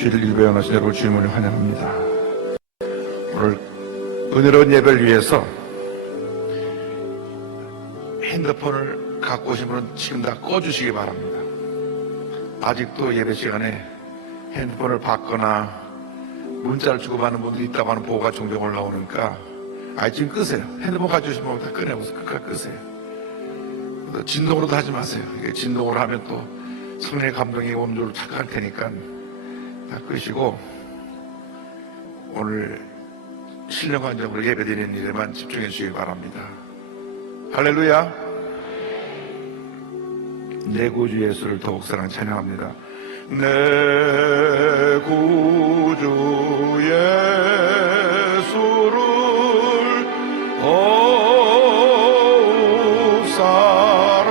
주일 일부에 원하신 여러분 주님을 환영합니다. 오늘 은혜로운 예배를 위해서 핸드폰을 갖고 오신 분은 지금 다 꺼주시기 바랍니다. 아직도 예배 시간에 핸드폰을 받거나 문자를 주고받는 분들이 있다고 하는 보고가 종종 올라오니까 지금 끄세요. 핸드폰 가져오신 분 다 꺼내보세요. 끝까지 끄세요. 진동으로도 하지 마세요. 이게 진동으로 하면 또 성령의 감동이 온조로 착각할 테니까 다 끄시고 오늘 신령관적으로 예배드리는 일에만 집중해 주시기 바랍니다. 할렐루야. 내 구주 예수를 더욱 사랑 찬양합니다. 내 구주 예수를 더욱 사랑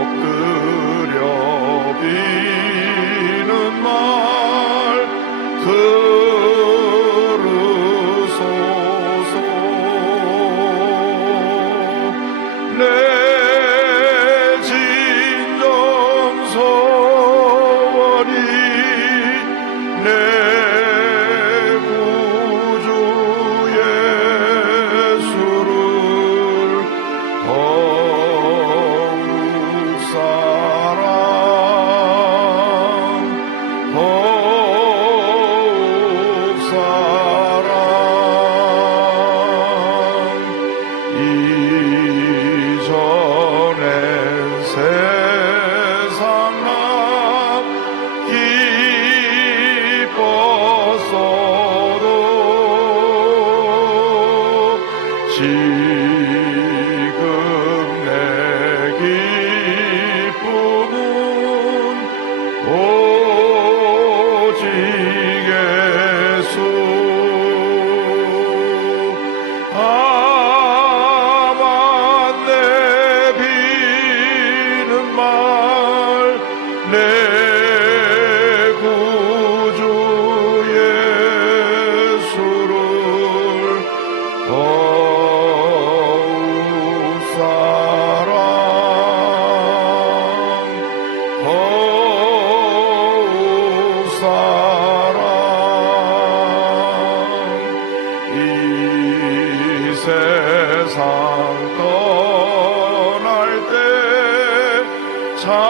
엎드려 비는 말 들으소서. 내 진정서원이 내 구주 예수를 더욱 사랑 더욱 사랑 이전엔 세상 나 기뻤어도 지금 내 기쁨은 오직 예수. 다만 내비는 말 내 구주 예수를 더욱 사랑 더욱 사랑 이 세상 떠날 때 찬양하고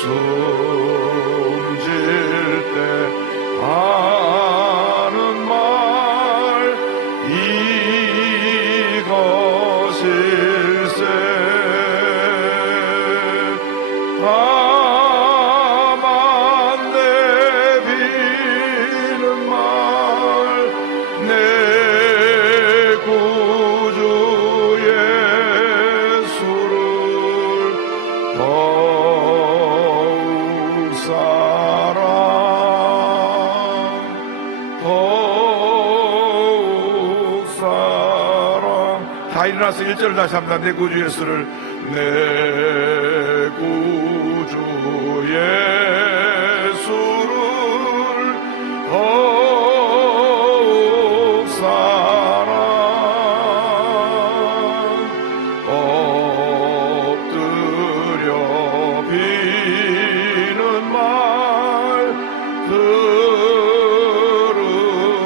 숨질 때 하는 말 이것일세. 다만 내비는 말 내 구주 예수를 더욱 사랑 더욱 사랑. 다 일어나서 1절을 다시 합니다. 내 구주 예수를 내 구주 예수를 더욱 사랑 엎드려 비는 말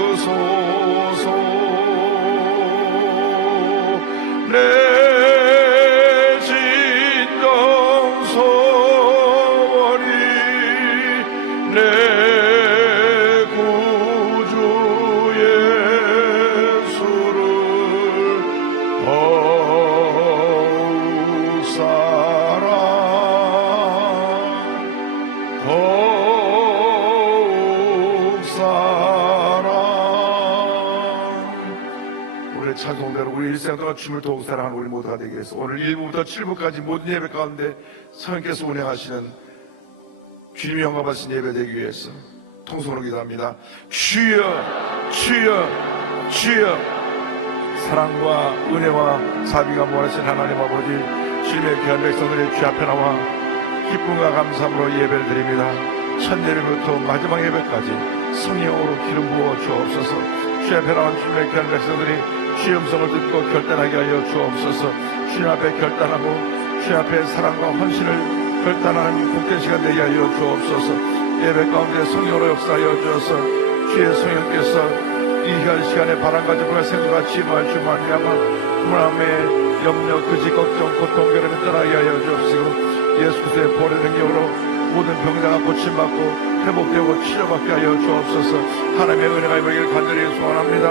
들으소서. 내 진정서원이 내 구주 예수를 더욱 사랑 더욱 사랑. 우리의 찬송대로 우리 일생 동안 주님을 더욱 사랑하는 우리 모두가 되기 위해서 오늘 1부부터 7부까지 모든 예배 가운데 성령께서 운행하시는 주님의 영광 받으신 예배 되기 위해서 통성으로 기도합니다. 주여 주여 주여. 사랑과 은혜와 자비가 무한하신 하나님 아버지, 주님의 귀한 백성들의 주 앞에 나와 기쁨과 감사함으로 예배를 드립니다. 첫 예배부터 마지막 예배까지 성령으로 기름 부어 주옵소서. 주 앞에 나온 주님의 귀한 백성들이 주의 음성을 듣고 결단하게 하여 주옵소서. 주님 앞에 결단하고 주님 앞에 사랑과 헌신을 결단하는 복된 시간 되게 하여 주옵소서. 예배 가운데 성령으로 역사하여 주어서 주의 성령께서 이 시간에 바람과 지붕과 생각같이 임할 주 말미암아 마음의 염려, 그지, 걱정, 고통, 괴로움을 떠나게 하여 주옵시고 예수 그리스도의 보혈의 능력으로 모든 병자가 고침받고 회복되고 치료받게 하여 주옵소서. 하나님의 은혜가 임하기를 간절히 소원합니다.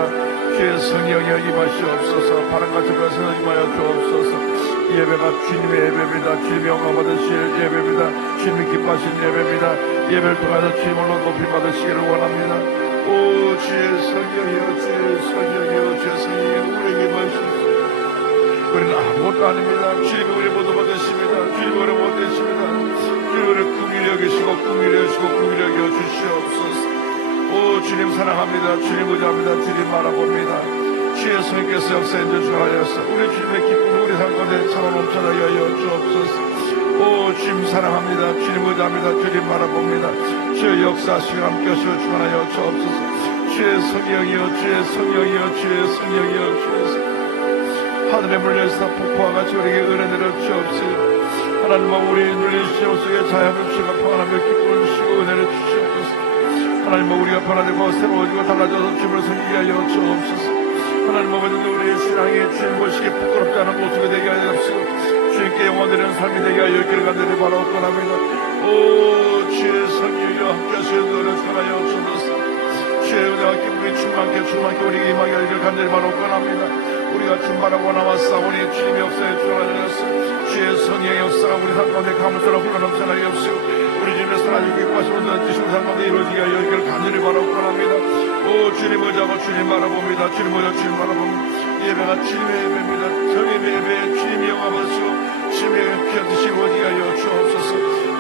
주의 성령이여 임하시옵소서. 바람과 지붕과 생각 임하여 주옵소서. 예배가 주님의 예배입니다. 주님의 영광 받으실 예배입니다. 주님이 기뻐하신 예배입니다. 예배를 통해서 주님으로 높이 받으시기를 원합니다. 오 주의 성령이여, 주의 성령이여, 주의 성령이여 우리에게 임하시옵소서. 우리는 아무것도 아닙니다. 주님이 우리 모두 받으십니다. 주님이 우리 모두 되십니다. 주님이 우리 긍휼히 여기시고 긍휼히 여기시고 긍휼히 여겨 주시옵소서. 오 주님 사랑합니다. 주님 의지합니다. 주님 바라봅니다. 주의 성령께서 역사에 주하여서 우리 주님의 기쁨 우리 삶 가운데 차고 넘쳐나게 하여 주옵소서. 오 주님 사랑합니다. 주님 의지합니다. 주님 바라봅니다. 주의 역사하시고 함께 하시고 축원하여 주옵소서. 주의 성령이여, 주의 성령이여, 주의 성령이여, 주의 성령. 하늘의 물려서 폭포와 같이 우리에게 은혜 내려 주옵소서. 하나님 우리 눌린 시험 속에 자유함을 주시고 평안함을 기쁨을 주시고 은혜를 주시옵소서. 하나님 우리가 변화되고 새로워지고 달라져서 주님을 섬기게 하여 주옵소서. 하나님 아버지 우리의 신앙에 주님 보시기에 부끄럽지 않은 모습이 되게 하여 주옵소서. 주님께 영원되는 삶이 되게 하여 있기를 간절히 바라옵건합니다. 오 주의 성령이여 함께 하시는 은혜를 전하여 주옵소서. 주의 은혜와 기쁨이 충만케 우리에게 임하게 하기를 간절히 바라옵건합니다. 우리가 주 바라고 남았사오니 주님의 역사에 주관하여서 주의 성령의 역사가 우리 삶 가운데 가물처럼 흘러넘쳐나게 없으고 우리 주님의 사랑이 기뻐하시는 뜻이 우리 삶 가운데 이루어지게 하여 있기를 간절히 바라옵건합니다. 오 주님 의지하고 주님 바라봅니다. 주님 의지하고 주님 바라봅니다. 예배가 주님의 예배입니다. 성령의 예배에 주님이 영화받으시고 주님의 귀한 뜻이 이루어지게 하여 주옵소서.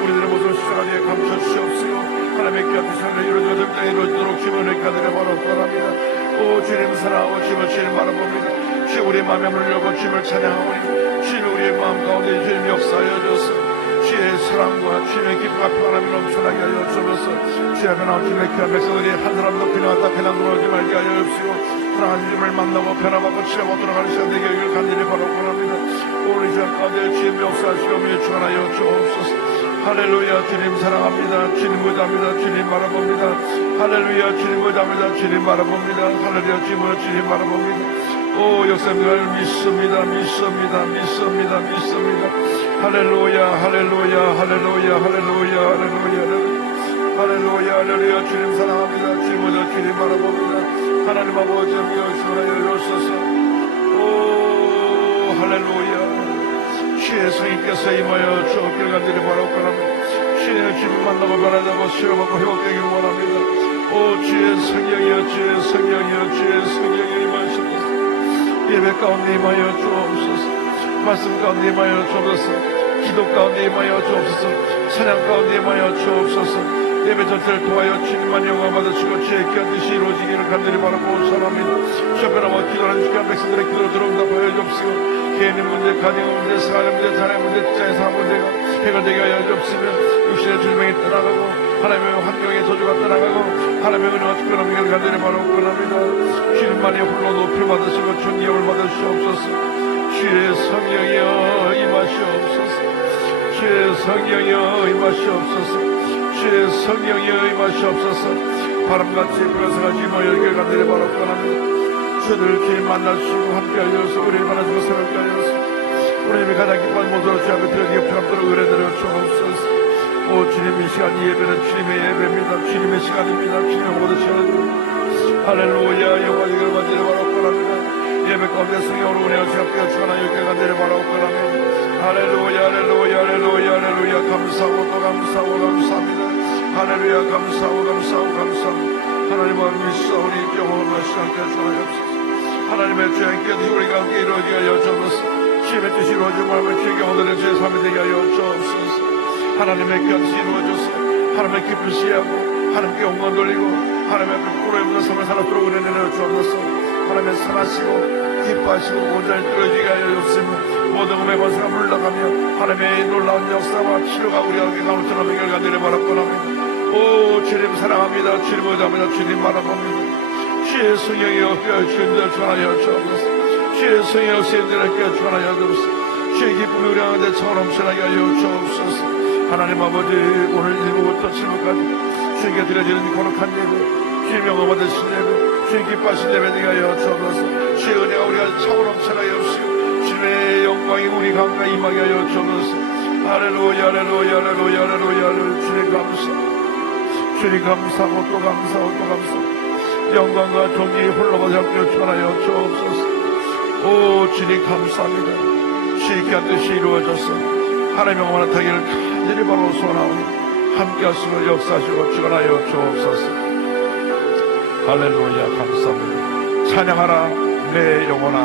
우리들의 모든 십자가에 감춰 주시옵시고 하나님의 귀한 뜻이 이루어져 절대 이루어지도록 주님의 간절히 바라옵건합니다. 오 주님 사랑하고 주님 바라봅니다. 주님 우리의 마음에 문을 열고 주님을 찬양하오니 주님 우리의 마음 가운데 주님 역사하여 주옵소서. 주의 사랑과 주님의 기쁨과 평안함이 넘쳐나게 하여 주옵소서. 주의 앞에 나온 주님의 귀한 백성들이 한 사람도 비난하다 비난 돌아오지 말게 하여 주옵시고 사랑하는 주님을 만나고 변화받고 치료받고 돌아가는 시간 되게 하기를 간절히 바라옵건합니다. 오늘 이 시간 가운데 주님의 역사하시고 위에 축원하여 주옵소서. 할렐루야 주님 사랑합니다. 주님 의지합니다. 주님 바라봅니다. 할렐루야 주님 의지합니다. 주님 바라봅니다. 할렐루야 주님 바라봅니다. 오 역사님을 믿습니다. 할렐루야 할렐루야 할렐루야 할렐루야 할렐루야 할렐루야 주님 사랑합니다. 주님 의지하 주님 바라봅니다. 하나님 아버지 위하여 주옵소서. 오 할렐루야 주의 성령께서 임하여 주옵기를 간절히 바라옵건합니다. 주의 주님 만나고 변화되고 치료받고 회복되기를 원합니다. 오 주의 성령이여 주의 성령이여 주의 성령이여 임하시옵소서. 예배 가운데 임하여 주옵소서. 말씀 가운데 임하여 주옵소서. 기도 가운데 임하여 주옵소서. 찬양 가운데 임하여 주옵소서. 예배 전체를 통하여 주님만 영광 받으시고 주의 귀한 뜻이 이루어지기를 간절히 바라고 사랑합니다. 주 앞에 나와 기도하는 주의 백성들의 기도를 들어온답하여 주옵시고 개인의 문제, 가정의 문제, 생활의 문제, 자녀의 문제, 직장의 상황 문제가 해결되게 하여 주옵시며 육신의 질병이 떠나가고 하나님의 환경의 저주가 떠나가고 하나님의 은혜와 특별함을 간절히 바라옵건합니다. 주님만이 홀로 높임 받으시고 존귀함을 받으시옵소서. 주의 성령이여 임하시옵소서. 주의 성령이여 임하시옵소서. 주의 성령이여 임하시옵소서. 바람같이 불어서같이 모여 간절히 바라옵건합니다. 주들 주님 만나주시고 함께 하여서 우리를 만나주고 새롭게 하여서 우리님이 가장 기뻐하는 모습으로 주 앞에 드려 기업처럼도록 은혜들을 주옵소서. 오 주님 이 시간 이 예배는 주님의 예배입니다. 주님의 시간입니다. 주님의 모든 시간입니다. 할렐루야 영광이기를 완전히 바라옵건합니다. 예배 가운데 성령으로 은혜와 주갑게 축원하여 여기에 간절히 바라옵건합니다. 할렐루야 할렐루야 할렐루야 할렐루야 감사하고 또 감사하고 감사합니다. 할렐루야 감사하고 하나님과 믿사오니 영원한 시간께 축원하옵소서. 하나님의 주님께서 우리가 함께 이루어지게 하여 주옵소서. 주님의 뜻이 이루어지고 하나님의 주의 오늘의 주의 삶이 되게 하여 주옵소서. 하나님의 뜻이 이루어져서 하나님의 기쁜 시하고 하나님께 영광 돌리고 하나님의 꿀에 묻은 삶을 살아도록 은혜 내려 주옵소서. 하나님의 선하시고 기뻐하시고 온전히 뚫어지게 하여 주옵시며 모든 음의 번성가 물러가며 하나님의 놀라운 역사와 치료가 우리 가운데 가무처럼 해결 간절히 바라옵건합니다. 오 주님 사랑합니다. 주님 의지합니다. 주님 바라봅니다. 주의 성령이 엎여 주님들 전하여 주옵소서. 주의 성의 역사인들에게 전하여 주옵소서. 주의 기쁨이 우리 가운데 차고 넘쳐나게 하여 주옵소서. 하나님 아버지, 오늘 1부부터 7부까지 주님께 드려지는 거룩한 예배, 주의 명함 받으신 예배, 주님 기뻐하신 예배 되게 하여 주옵소서. 주의 은혜가 우리가 차고 넘쳐나게 하옵시고 주님의 영광이 우리 가운데 임하게 하여 주옵소서. 할렐루야 할렐루야 할렐루야 할렐루야 할렐루야. 주님 감사, 주님 감사하고 또 감사하고 또 감사하고 영광과 존귀 홀로가 잡혀 전하여 주옵소서. 오 주님 감사합니다. 주님께 한 뜻이 이루어져서 하나님의 영원한 타기를 간절히 바로 소원하오니 함께 하시고 역사하시고 주관하여 주옵소서. 할렐루야 감사합니다. 찬양하라 내 영혼아.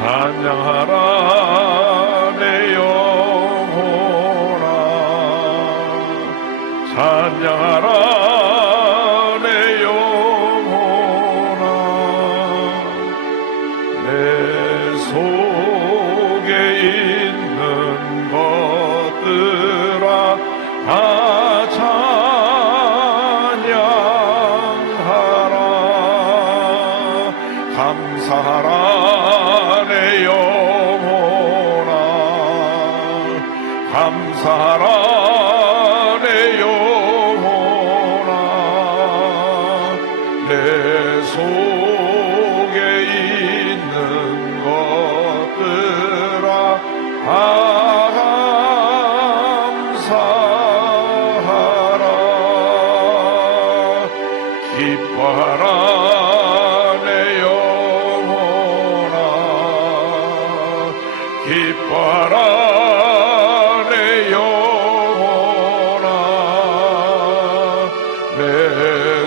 찬양하라 내 영혼아. 찬양하라 내 영혼아. 내 속에 있는 것들아 다 찬양하라. 감사하라 내 영혼아. 감사하라 내 영혼아. 내 속에 있는 것들아 감사하라. 기뻐하라 기뻐하라 내 영혼아. 내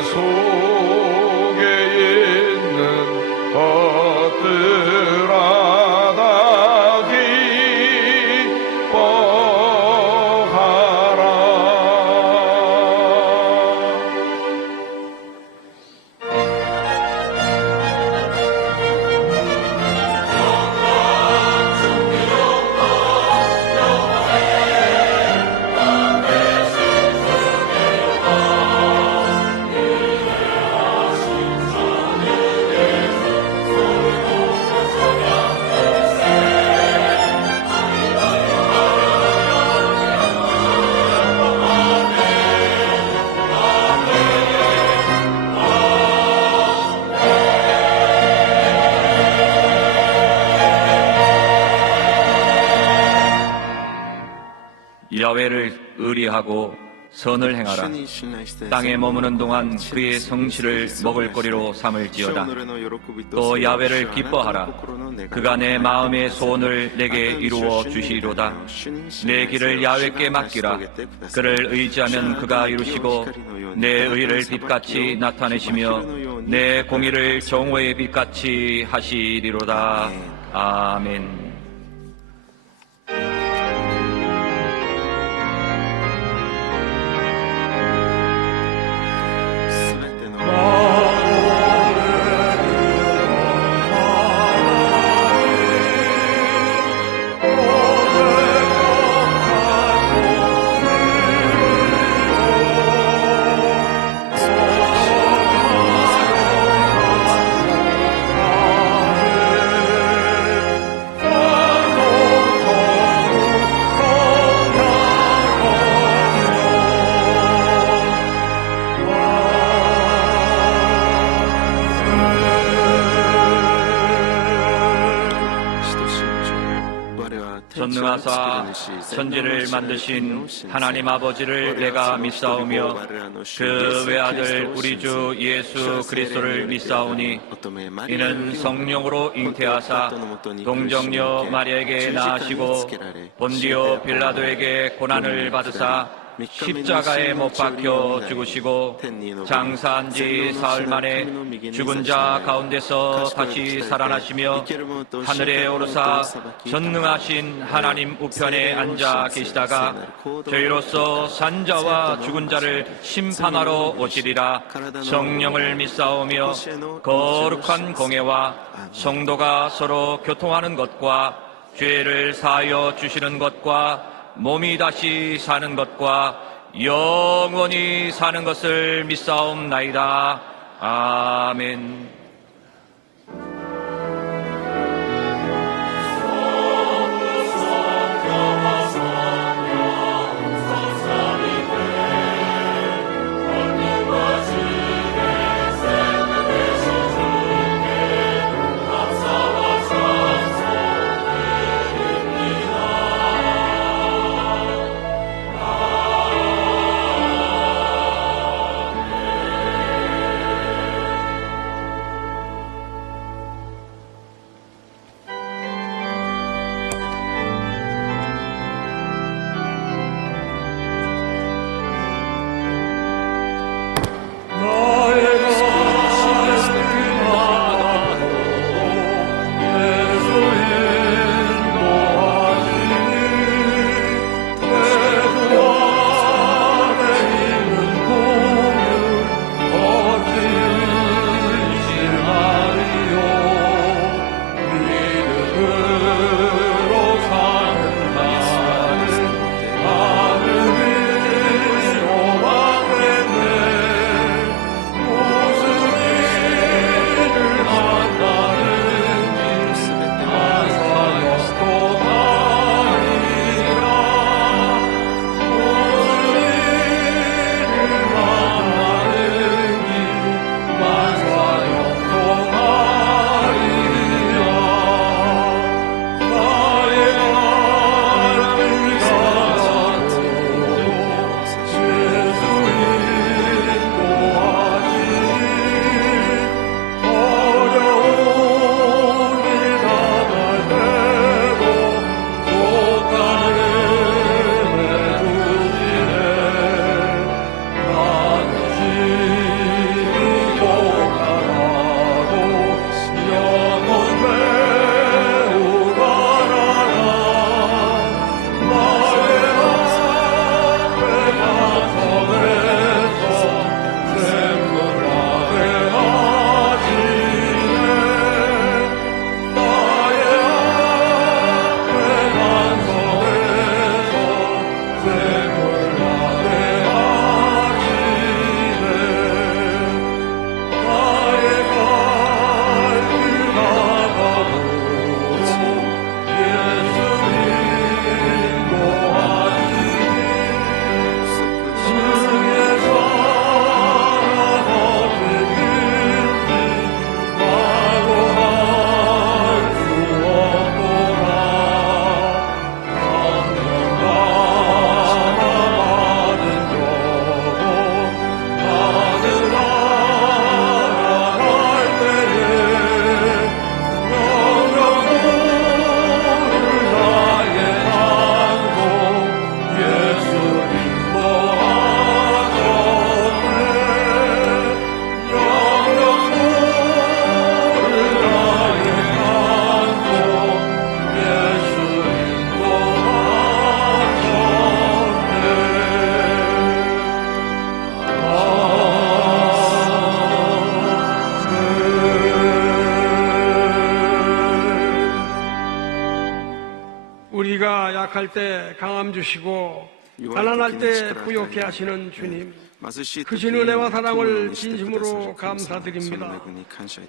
속에 있는 것들아 다 기뻐하라. 야훼를 의리하고 선을 행하라. 땅에 머무는 동안 그의 성실을 먹을거리로 삼을지어다. 또 야훼를 기뻐하라. 그가 내 마음의 소원을 내게 이루어 주시리로다. 내 길을 야훼께 맡기라. 그를 의지하면 그가 이루시고 내 의를 빛같이 나타내시며 내 공의를 정오의 빛같이 하시리로다. 아멘. 전능하사 천지를 만드신 하나님 아버지를 내가 믿사오며 그 외아들 우리 주 예수 그리스도를 믿사오니 이는 성령으로 잉태하사 동정녀 마리아에게 낳으시고 본디오 빌라도에게 고난을 받으사 십자가에 못 박혀 죽으시고 장사한 지 사흘 만에 죽은 자 가운데서 다시 살아나시며 하늘에 오르사 전능하신 하나님 우편에 앉아 계시다가 저희로서 산 자와 죽은 자를 심판하러 오시리라. 성령을 믿사오며 거룩한 공회와 성도가 서로 교통하는 것과 죄를 사하여 주시는 것과 몸이 다시 사는 것과 영원히 사는 것을 믿사옵나이다. 아멘. 우리가 약할 때 강함 주시고 가난할 때 부욕해 하시는 주님, 크신 은혜와 사랑을 진심으로 감사드립니다.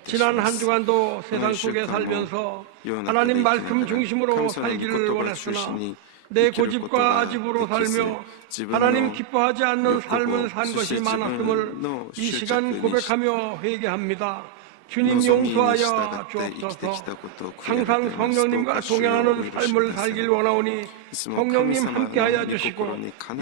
지난 한 주간도 세상 속에 살면서 하나님 말씀 중심으로 살기를 원했으나 내 고집과 아집으로 살며 하나님 기뻐하지 않는 삶을 산 것이 많았음을 이 시간 고백하며 회개합니다. 주님 용서하여 주옵소서. 항상 성령님과 동행하는 삶을 살길 원하오니 성령님 함께하여 주시고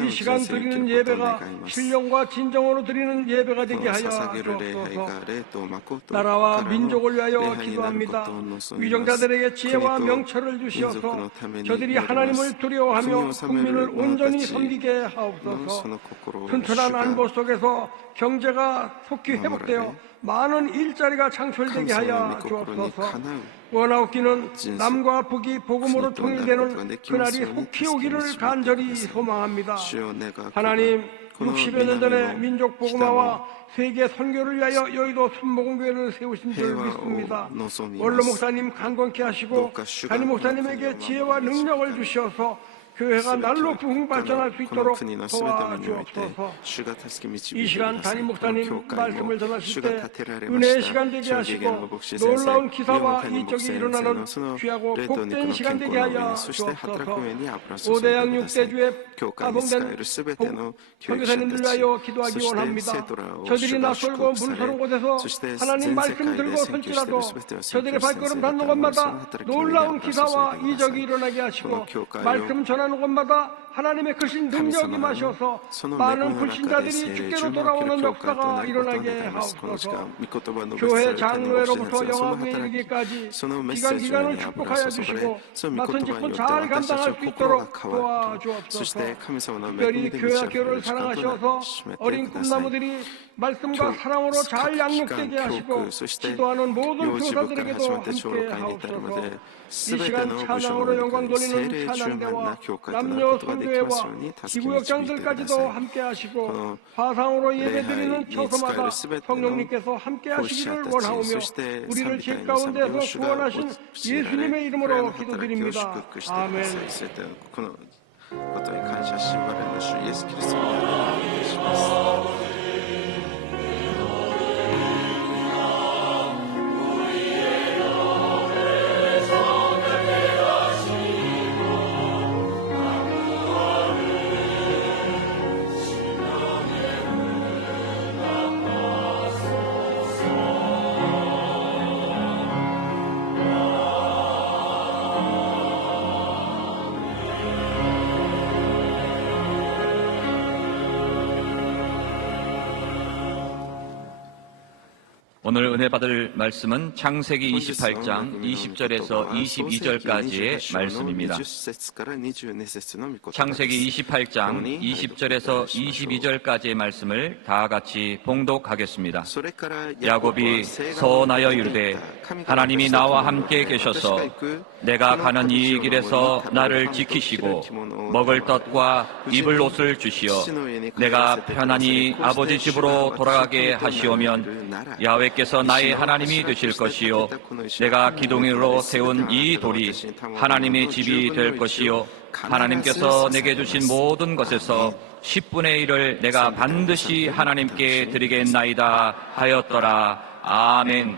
이 시간 드리는 예배가 신령과 진정으로 드리는 예배가 되게 하여 주옵소서. 나라와 민족을 위하여 기도합니다. 위정자들에게 지혜와 명철을 주시어서 저들이 하나님을 두려워하며 국민을 온전히 섬기게 하옵소서. 튼튼한 안보 속에서 경제가 속히 회복되어 많은 일자리가 창출되게 하여 주옵소서. 원하옵기는 남과 북이 복음으로 통일되는 그날이 속히 오기를 간절히 소망합니다. 하나님, 60여 년 전에 민족 복음화와 세계 선교를 위하여 여의도 순복음교회를 세우신 줄 믿습니다. 원로 목사님 강건케 하시고 담임 목사님에게 지혜와 능력을 주시어서 교회가 날로 부흥 발전할 수 있도록 この国のすべてのにおいて 도와주옵소서. 主が助け導 이 いてくだ 시간 さい。 담임 この教 목사님 会を 말씀을 전하실 主が 때 立てられま 은혜의 した。 시간 되게 上下元 하시고 牧師先生、 놀라운 日本 기사와 谷牧 이적이 師先生 일어나는 のその 귀하고 霊と肉 복된 の 시간 健 되게 康の上 하여 に、そして働く 주옵소서. 上に油注いで 오대양 ください。 6대주의 教会に使え 가봉된 るすべての教育者 선교사님들 たち、 위하여 そ 기도하기 して 원합니다. 生徒らを 저들이 主が 낯설고 祝福され、 물서는 곳에서 そして 하나님 全世 말씀 界で 들고 宣教している 설지라도 すべての宣 저들의 教師先 발걸음 生 닿는 方をその 곳마다 働きの上に 놀라운 油注い 기사와 でくださ 이적이 い。 일어나게 こ 하시고 の教会を 말씀 전하는 곳마다 하나님의 크신 능력이 神様の 마셔서 その恵み 많은 の中で 불신자들이 聖霊 주께로 充満を受け 돌아오는 る教会と 역사가 なることを 일어나게 願います。この時間、 하옵소서. 御言葉の 교회 別されたの牧師先 장로회로부터 生のその 영화부에 働き、 이르기까지 そのメッセ 기간 ージ 기간을 に油 축복하여 注がれ、 주시고 その御 맡은 言葉に 직분 よって 잘 私たち 감당할 の 수 心 있도록 が変わると、そし 도와주옵소서. て神様の恵 특별히 みで満ち 교회와 溢れる 교회를 時間となり、 사랑하셔서 締めて 어린 ください。 꿈나무들이 말씀과 사랑으로 잘 양육되게 하시고 기도하는 모든 幼児部から 교사들에게도 始まって長老 함께 会に至るま 하옵소서. で、 이 すべて 시간 の部署の 찬양으로 中 영광 で聖 돌리는 霊充満 찬양대와 な教会となる 남녀 ことができますよ 성교회와 うに助け導いてくだ 지구역장들까지도 さい。 함께 하시고 어, 화상으로礼拝 예배드리는 に使え 처소마다 るすべての 성령님께서 함께 奉仕者 하시기를 たち、 원하오며 そして 우리를 賛美 집 隊の賛美を 가운데서 主が 구원하신 用いられ、 예수님의 これら 이름으로 の働きを祝 기도드립니다. 福してくだ 아멘. さい。すべてのこのことに感謝し、我らの主イエスキリストの名前でお願いします。오늘 은혜 받을 말씀은 창세기 28장 20절에서 22절까지의 말씀입니다. 창세기 28장 20절에서 22절까지의 말씀을 다 같이 봉독하겠습니다. 야곱이 서원하여 이르되 하나님이 나와 함께 계셔서 내가 가는 이 길에서 나를 지키시고 먹을 떡과 입을 옷을 주시어 내가 편안히 아버지 집으로 돌아가게 하시오면 야훼께서 나의 하나님이 되실 것이요 내가 기둥으로 세운 이 돌이 하나님의 집이 될 것이요 하나님께서 내게 주신 모든 것에서 10분의 1을 내가 반드시 하나님께 드리겠나이다 하였더라. 아멘.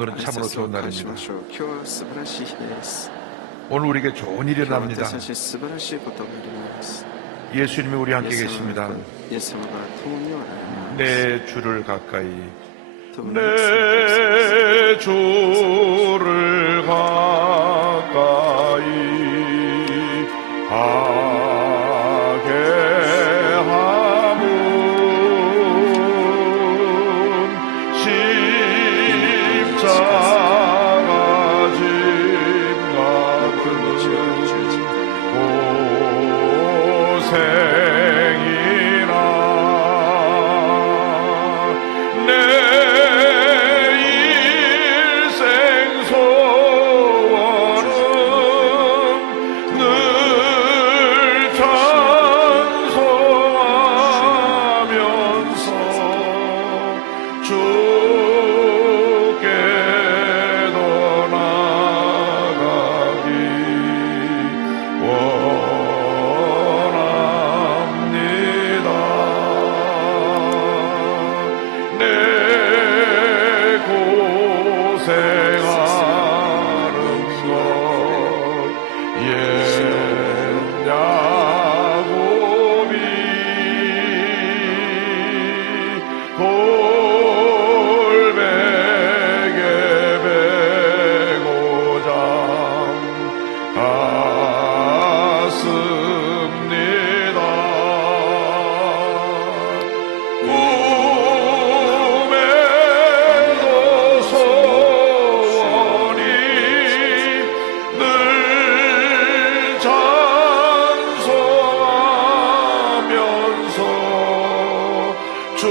오늘은 挨 참으로 拶を 좋은 交わし 날입니다. ましょう。今日は素晴らしい日です。 오늘 우리에게 좋은 일이 今日は 일어납니다. 私たちに素晴らしいことがあります。 예수님이 우리 イ 함께 エス様 계십니다. がイエス様が共におられます。 내 주를 가까이 共におられます 내 주를 가까이 하게 하문 십자가 짐 같은 고생이나 내 일생 소원은 늘 찬송하면서 주께로 나가기 원합니다. 내 고생하는 것 옛 야곱이 골백에 베고자 갔습니다. 꿈에도 소원이 늘 찬송하면서 주께로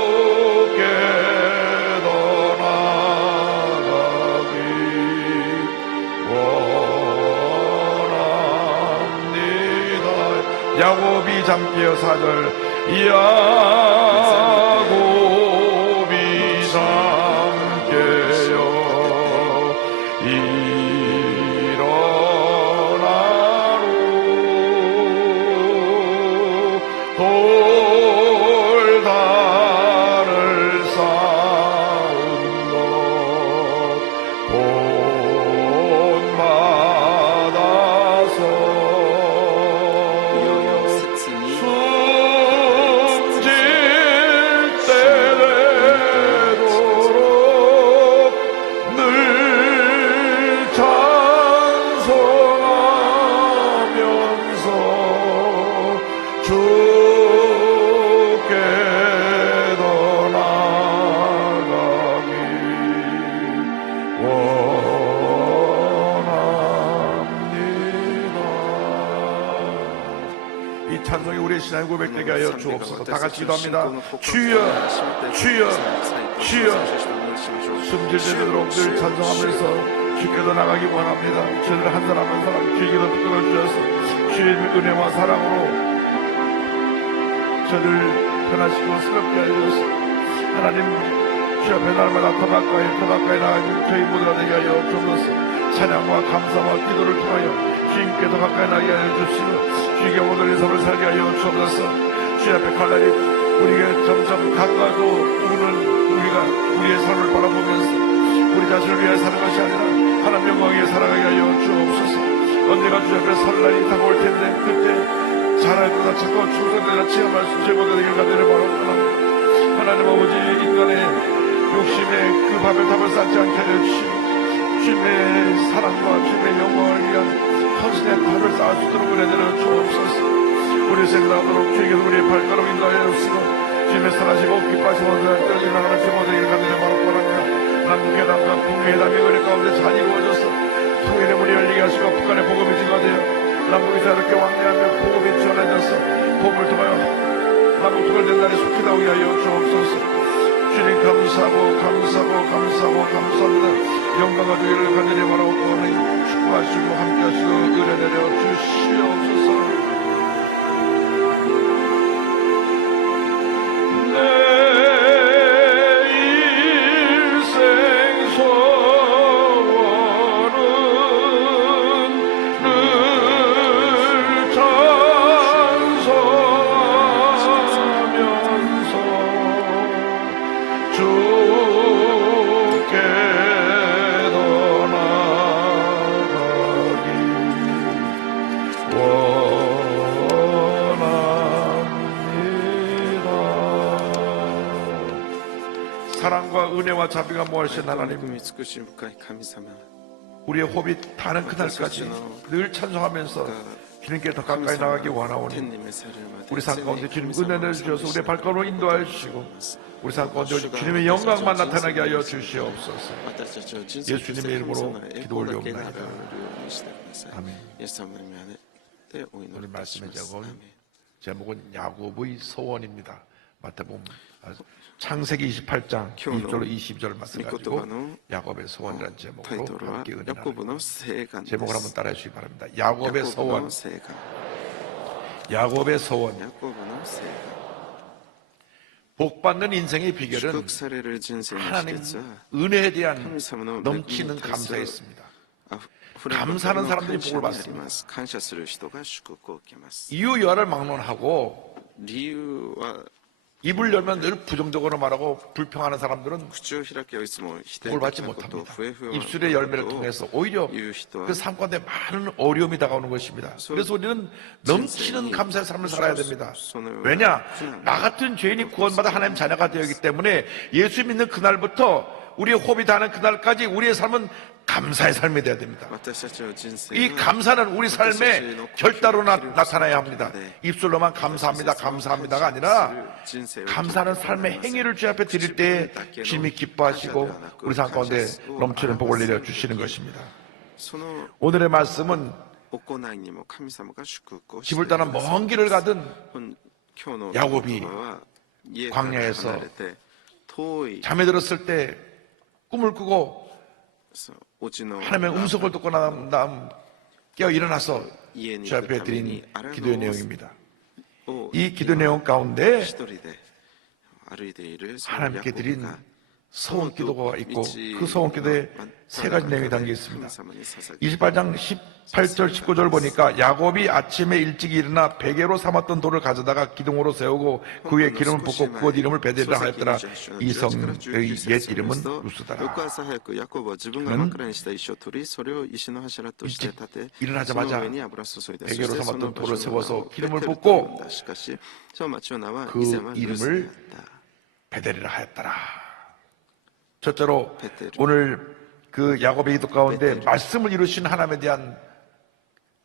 나가기 원합니다. 야곱이 잠깨어 4절 야곱이 잠깨어 일어나로 돌다를 쌓은 것 본받아서 여여 셋으니 숨질 때 되도록 늘 찬송하면서 주께로 나가기 원합니다. 이 찬송이 우리의 신앙 고백되게 하여 주옵소서. 다 같이 기도합니다. 주여 주여 주여 숨질 때 되도록 늘 찬송하면서 주께로 나가기 원합니다. 저희들 한 사람 한 사람 주의기도 끌어주셔서 주의 은혜와 사랑으로 저를 변화시키고 새롭게 하여서 하나님 주 앞에 날마다 더 가까이 나가는 저희 모두가 되게 하여 주옵소서. 찬양과 감사와 기도를 통하여 주님께 더 가까이 나게 하여 주시고 주님께 오늘의 삶을 살게 하여 주옵소서. 주 앞에 갈라리 우리에게 점점 가까워도 우는 우리가 우리의 삶을 바라보면서 우리 자신을 위해 사는 것이 아니라 하나님 영광에 살아가게 하여 주옵소서. 언제가 주 앞에 설날이 다가올 텐데 그때 자라보다 차가운 충성되라 체험할 수 제보다 되길 간절히 바라옵니다. 하나님 아버지 인간의 욕심에 그 밥을 쌓지 않게 하여 주시고 주님의 사랑과 주님의 영광을 위한 헌신의 밥을 쌓을 수 있도록 은혜를 주옵소서. 우리 생각하도록 주에게서 우리의 발걸음 인도하여 주시고 주님의 선하시고 기뻐하시고 떨어진 나라를 제보되길 간절히 바라옵니다. 남북의 담과 북미의 담이 은혜 가운데 잘 이루어져서 통일의 문이 열리게 하시고 북한의 복음이 증가되어 남북이 자유롭게 왕래하며 복음이 전해져서 복음을 통하여 남북 통일된 날이 속히 나오게 하여 주옵소서. 주님 감사합니다. 영광과 주의를 간절히 바라옵고 축복하시고 함께하시고 은혜 내려 주시옵소서. 내 일생 소원은 늘 찬송하면서 주께 긍휼과 은혜와 자비가 모하신 恵 하나님, み尽くし深い神様 우리의 호흡이 닿는 그날까지 늘 찬송하면서 주님께 더 가까이 나가기 원하오니 天に召されるまで 우리 삶 常に 가운데 神 주님 様を 은혜를 賛美 주셔서 し 우리의 ながら 발걸음을 인도하여 주시고 우리 삶 가운데 주님의 영광만 나타나게 하여 주시옵소서. 私たちを人生 예수님의 이름으로 神様の栄 기도 光だけが 올려옵나이다. 現れるようにしてください 아멘. イエス様の御名でお祈り 오늘 いたし 말씀의 ます 제목은 アメン 제목은 야곱의 소원입니다. 마태복음 창세기 28장 1절로 22절 말씀 御言 가지고 葉の 야곱의 소원이라는 タイ 제목으로 トルは 함께 ヤ 은혜를 コブ 나누고 の聖願で 제목을 한번 す 따라해 주시기 바랍니다. ヤ 야곱의 コブ 소원, の聖願 야곱의 소원. ヤコブの聖願 복받는 인생의 祝 비결은 福される人生の秘 하나님 訣は 은혜에 대한 神様の恵み 넘치는 に対する 감사에 있습니다. あふれる 감사하는 の 사람들이 感謝 복을 にあり 받습니다. ます感謝する人が祝福を受けます 이유여하를 막론하고 理由は 입을 열면 늘 부정적으로 말하고 불평하는 사람들은 口を開きはいつも否定 복을 的 받지 なことを 못합니다. 不平不 입술의 열매를 통해서 오히려 言う人は 그 삶 가운데 많은 어려움이 다가오는 것입니다. 그래서 우리는 넘치는 감사의 삶을 살아야 됩니다. 왜냐? 나 같은 죄인이 구원받아 하나님 자녀가 되었기 때문에 예수 믿는 그날부터 우리의 호흡이 닿는 그날까지 우리의 삶은 감사의 삶이 되어야 됩니다. 私たちの人生 이 は 감사는 우리 삶에 결단으로 나타나야 합니다. 입술로만 감사합니다, 감사합니다가 아니라 감사는 삶의 행위를 주 앞에 드릴 때 주님이 기뻐하시고 우리 삶 가운데 넘치는 복을 내려주시는 것입니다. その 오늘의 말씀은 行いにも神様が祝福をして 집을 떠나 먼 길을 가든 今日の 야곱이 言葉は家から離 광야에서 れて遠い 잠에 들었을 때 꿈을 꾸고 お家の 하나님의 음성을 듣고 난 다음 깨어 일어나서 家に 주 行く 앞에 ため 드린 に荒 기도의 野 내용입니다. を 이 기도 내용 가운데 一人で歩いているその 하나님께 ヤコブ 드린 が 소원 기도가 있고 그 소원 기도에 세 가지 내용이 담겨 있습니다. 28장 18절 19절 보니까 야곱이 아침에 일찍 일어나 베개로 삼았던 돌을 가져다가 기둥으로 세우고 그 위에 기름을 붓고 그곳 이름을 베델이라 하였더라. 이 성의 옛 이름은 루스다라.翌朝早くヤコブは自分が枕にした石を取りそれを石の柱として立て 일어나자마자 その上に油を注いだ 베개로 そしてその 삼았던 돌을 場所の名 세워서 を 기름을 ベテルと 붓고 呼んだしかしその町の名は 그 以前はルスであ 이름을 った 베델이라 하였더라. 첫째로 베델. 오늘 그 야곱의 기도 가운데 베델. 말씀을 이루신 하나님에 대한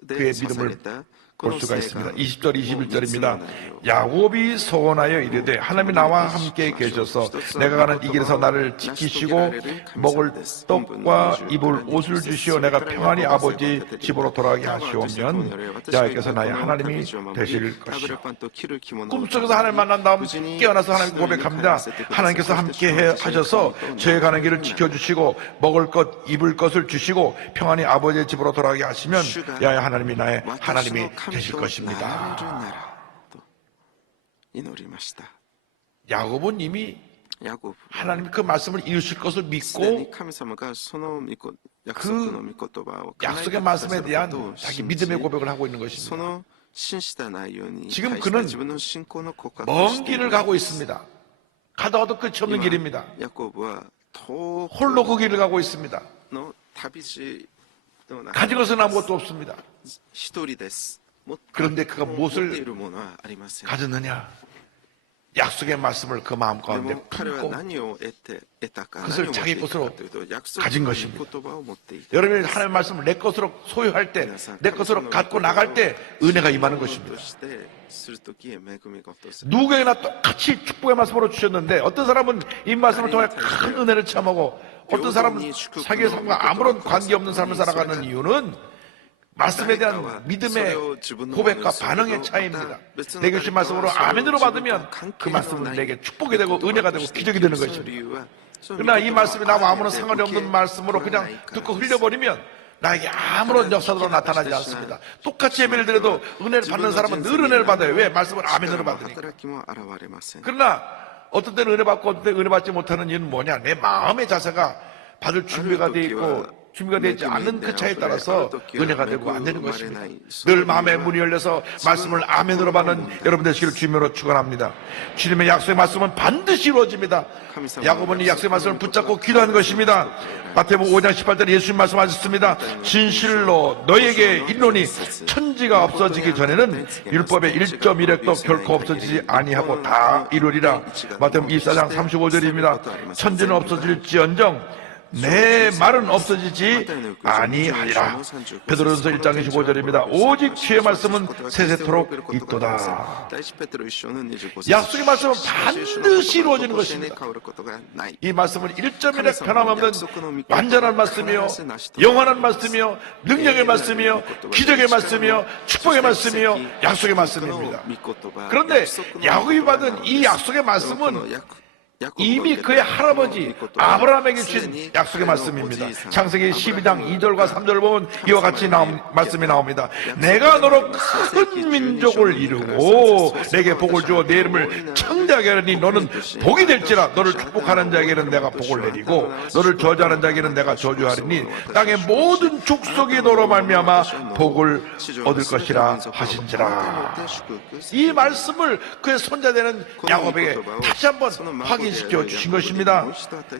で 그의 刺さ 믿음을 れた 볼 수가 있습니다. 20절, 21절입니다. 21절입니다. 야곱이 소원하여 이르되 하나님이 나와 함께 계셔서 내가 가는 이 길에서 나를 지키시고 먹을 떡과 입을 옷을 주시어 내가 평안히 아버지 집으로 돌아가게 하시오면 야곱께서 나의 하나님이 되실 것이요. 꿈속에서 하나님 만난 다음 깨어나서 하나님 고백합니다. 하나님께서 함께 하셔서 저의 가는 길을 지켜주시고 먹을 것 입을 것을 주시고 평안히 아버지의 집으로 돌아가게 하시면 야의 하나님이 나의 하나님이 되실 것입니다. 야곱은 이미 하나님이 그 말씀을 이루실 것을 믿고 그 약속의 말씀에 대한 자기 믿음의 고백을 하고 있는 것입니다. 지금 그는 먼 길을 가고 있습니다. 가다가도 끝이 없는 길입니다. 홀로 그 길을 가고 있습니다. 가진 것은 아무것도 없습니다. 그런데 그가 무엇을 가졌느냐? 약속의 말씀을 그 마음 가운데 품고 그것을 자기 것으로 가진 것입니다. 여러분이 하나님의 말씀을 내 것으로 소유할 때, 내 것으로 갖고 나갈 때 은혜가 임하는 것입니다. 누구에게나 똑같이 축복의 말씀으로 주셨는데 어떤 사람은 이 말씀을 통해 큰 은혜를 체험하고 어떤 사람은 자기의 삶과 아무런 관계없는 삶을 살아가는 이유는 말씀에 대한 믿음의 고백과 반응의 차이입니다. 내게 주신 말씀으로 아멘으로 받으면 그 말씀은 내게 축복이 되고 은혜가 되고 기적이 되는 것입니다. 그러나 이 말씀이 나와 아무런 상관이 없는 말씀으로 그냥 듣고 흘려버리면 나에게 아무런 역사로 나타나지 않습니다. 똑같이 예배를 드려도 은혜를 받는 사람은 늘 은혜를 받아요. 왜? 말씀을 아멘으로 받으니까. 그러나 어떤 때는 은혜 받고 어떤 때는 은혜 받지 못하는 이유는 뭐냐? 내 마음의 자세가 받을 준비가 돼 있고 준비가 되지 않는 그 차에 따라서 은혜가 되고 안 되는 것입니다. 늘 마음의 문이 열려서 말씀을 아멘으로 받는 여러분 되시기를 주님으로 축원합니다. 주님의 약속의 말씀은 반드시 이루어집니다. 야고보는 이 약속의 말씀을 붙잡고 기도하는 것입니다. 마태복음 5장 18절에 예수님 말씀하셨습니다. 진실로 너희에게 이르노니 천지가 없어지기 전에는 율법의 1.1획도 결코 없어지지 아니하고 다 이루리라. 마태복음 24장 35절입니다. 천지는 없어질지언정 내 말은 없어지지 아니하리라. 베드로전서 1장 25절입니다. 오직 주의 말씀은 세세토록 있도다. 약속의 말씀은 반드시 이루어지는 것입니다. 이 말씀은 1.1획 변함없는 완전한 말씀이요, 영원한 말씀이요, 능력의 말씀이요, 기적의 말씀이요, 축복의 말씀이요, 약속의 말씀입니다. 그런데 야곱이 받은 이 약속의 말씀은 이미 그의 할아버지 아브라함에게 주신 약속의 말씀입니다. 창세기 12장 2절과 3절을 보면 이와 같이 말씀이 나옵니다. 내가 너로 큰 민족을 이루고 내게 복을 주어 내 이름을 창대하게 하리니 너는 복이 될지라. 너를 축복하는 자에게는 내가 복을 내리고 너를 저주하는 자에게는 내가 저주하리니 땅의 모든 족속이 너로 말미암아 복을 얻을 것이라 하신지라. 이 말씀을 그의 손자되는 야곱에게 다시 한번 확인시켜 주신 것입니다.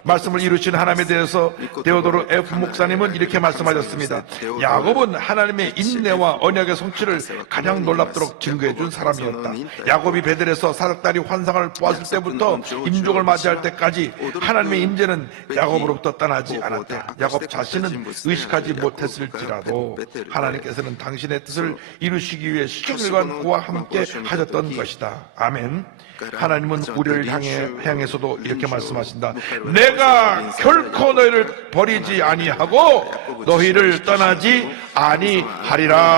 말씀을 이루신 하나님에 대해서 데오도르 F 목사님은 이렇게 말씀하셨습니다. 야곱은 하나님의 인내와 언약의 성취를 가장 놀랍도록 증거해 준 사람이었다. 야곱이 베델에서 사륙단이 환상을 보았을 때부터 임종을 맞이할 때까지 하나님의 임재는 야곱으로부터 떠나지 않았다. 야곱 자신은 의식하지 못했을지라도 하나님께서는 당신의 뜻을 이루시기 위해 시종일관 그와 함께 하셨던 것이다. 아멘. 하나님은 우리를 향해서도 이렇게 말씀하신다. 내가 결코 너희를 버리지 아니하고 너희를 떠나지 아니하리라.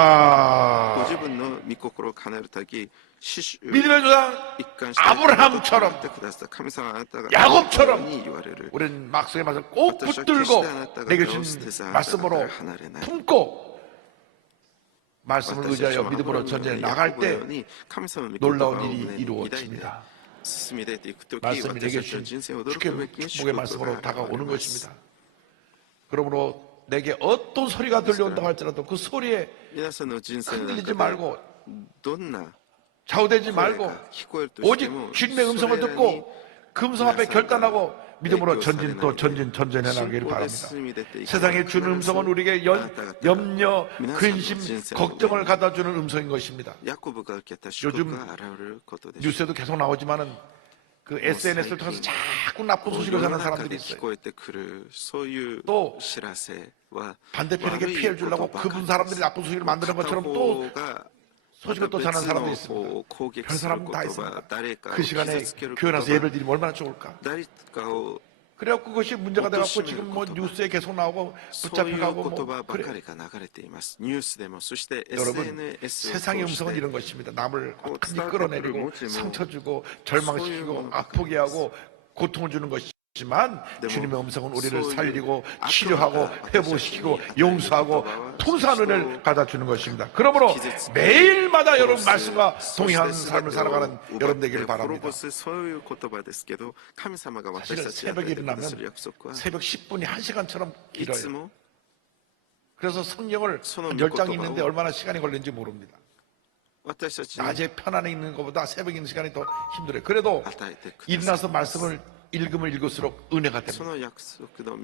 믿음의 조상 아브라함처럼 야곱처럼 우리는 약속의 말씀을 꼭 붙들고 내게 주신 말씀으로 품고 말씀을 의지하여 믿음으로 전쟁에 나갈 때 놀라운 일이 이루어집니다. 말씀이 내게 주신 축복의 말씀으로 다가오는 것입니다. 그러므로 내게 어떤 소리가 들려온다고 할지라도 그 소리에 흔들리지 말고 좌우되지 말고 오직 주님의 음성을 듣고 그 음성 앞에 결단하고 믿음으로 전진해 나가기를 바랍니다. 세상에 주는 음성은 우리에게 염려, 근심, 걱정을 갖다 주는 음성인 것입니다. 요즘 뉴스에도 계속 나오지만은 그 SNS를 통해서 자꾸 나쁜 소식을 전하는 사람들이 있어요. 또 반대편에게 피해를 주려고 그분 사람들이 나쁜 소식을 만드는 것처럼 또 소식을 또 전하는 사람도 있습니다. 별 사람은 다 있습니다. 그 시간에 교회 나서 예배를 드리면 얼마나 좋을까. 그래갖고 그것이 문제가 돼갖고 지금 뭐 뉴스에 계속 나오고 붙잡혀가고 뭐 그래. 여러분, 세상의 음성은 이런 것입니다. 남을 어떻게 끌어내리고 상처 주고 절망시키고 아프게 하고 고통을 주는 것이지만 주님의 음성은 우리를 살리고 치료하고 회복시키고 용서하고 통사한 은혜를 받아주는 것입니다. 그러므로 매일마다 여러분 말씀과 동의하는 삶을 살아가는 여러분 되기를 바랍니다. 사실 새벽에 일어나면 새벽 10분이 1시간처럼 길어요. 그래서 성경을 10장이 있는데 얼마나 시간이 걸리는지 모릅니다. 낮에 편안해 있는 것보다 새벽에 있는 시간이 더 힘들어요. 그래도 일어나서 말씀을 읽으면 읽을수록 은혜가 됩니다.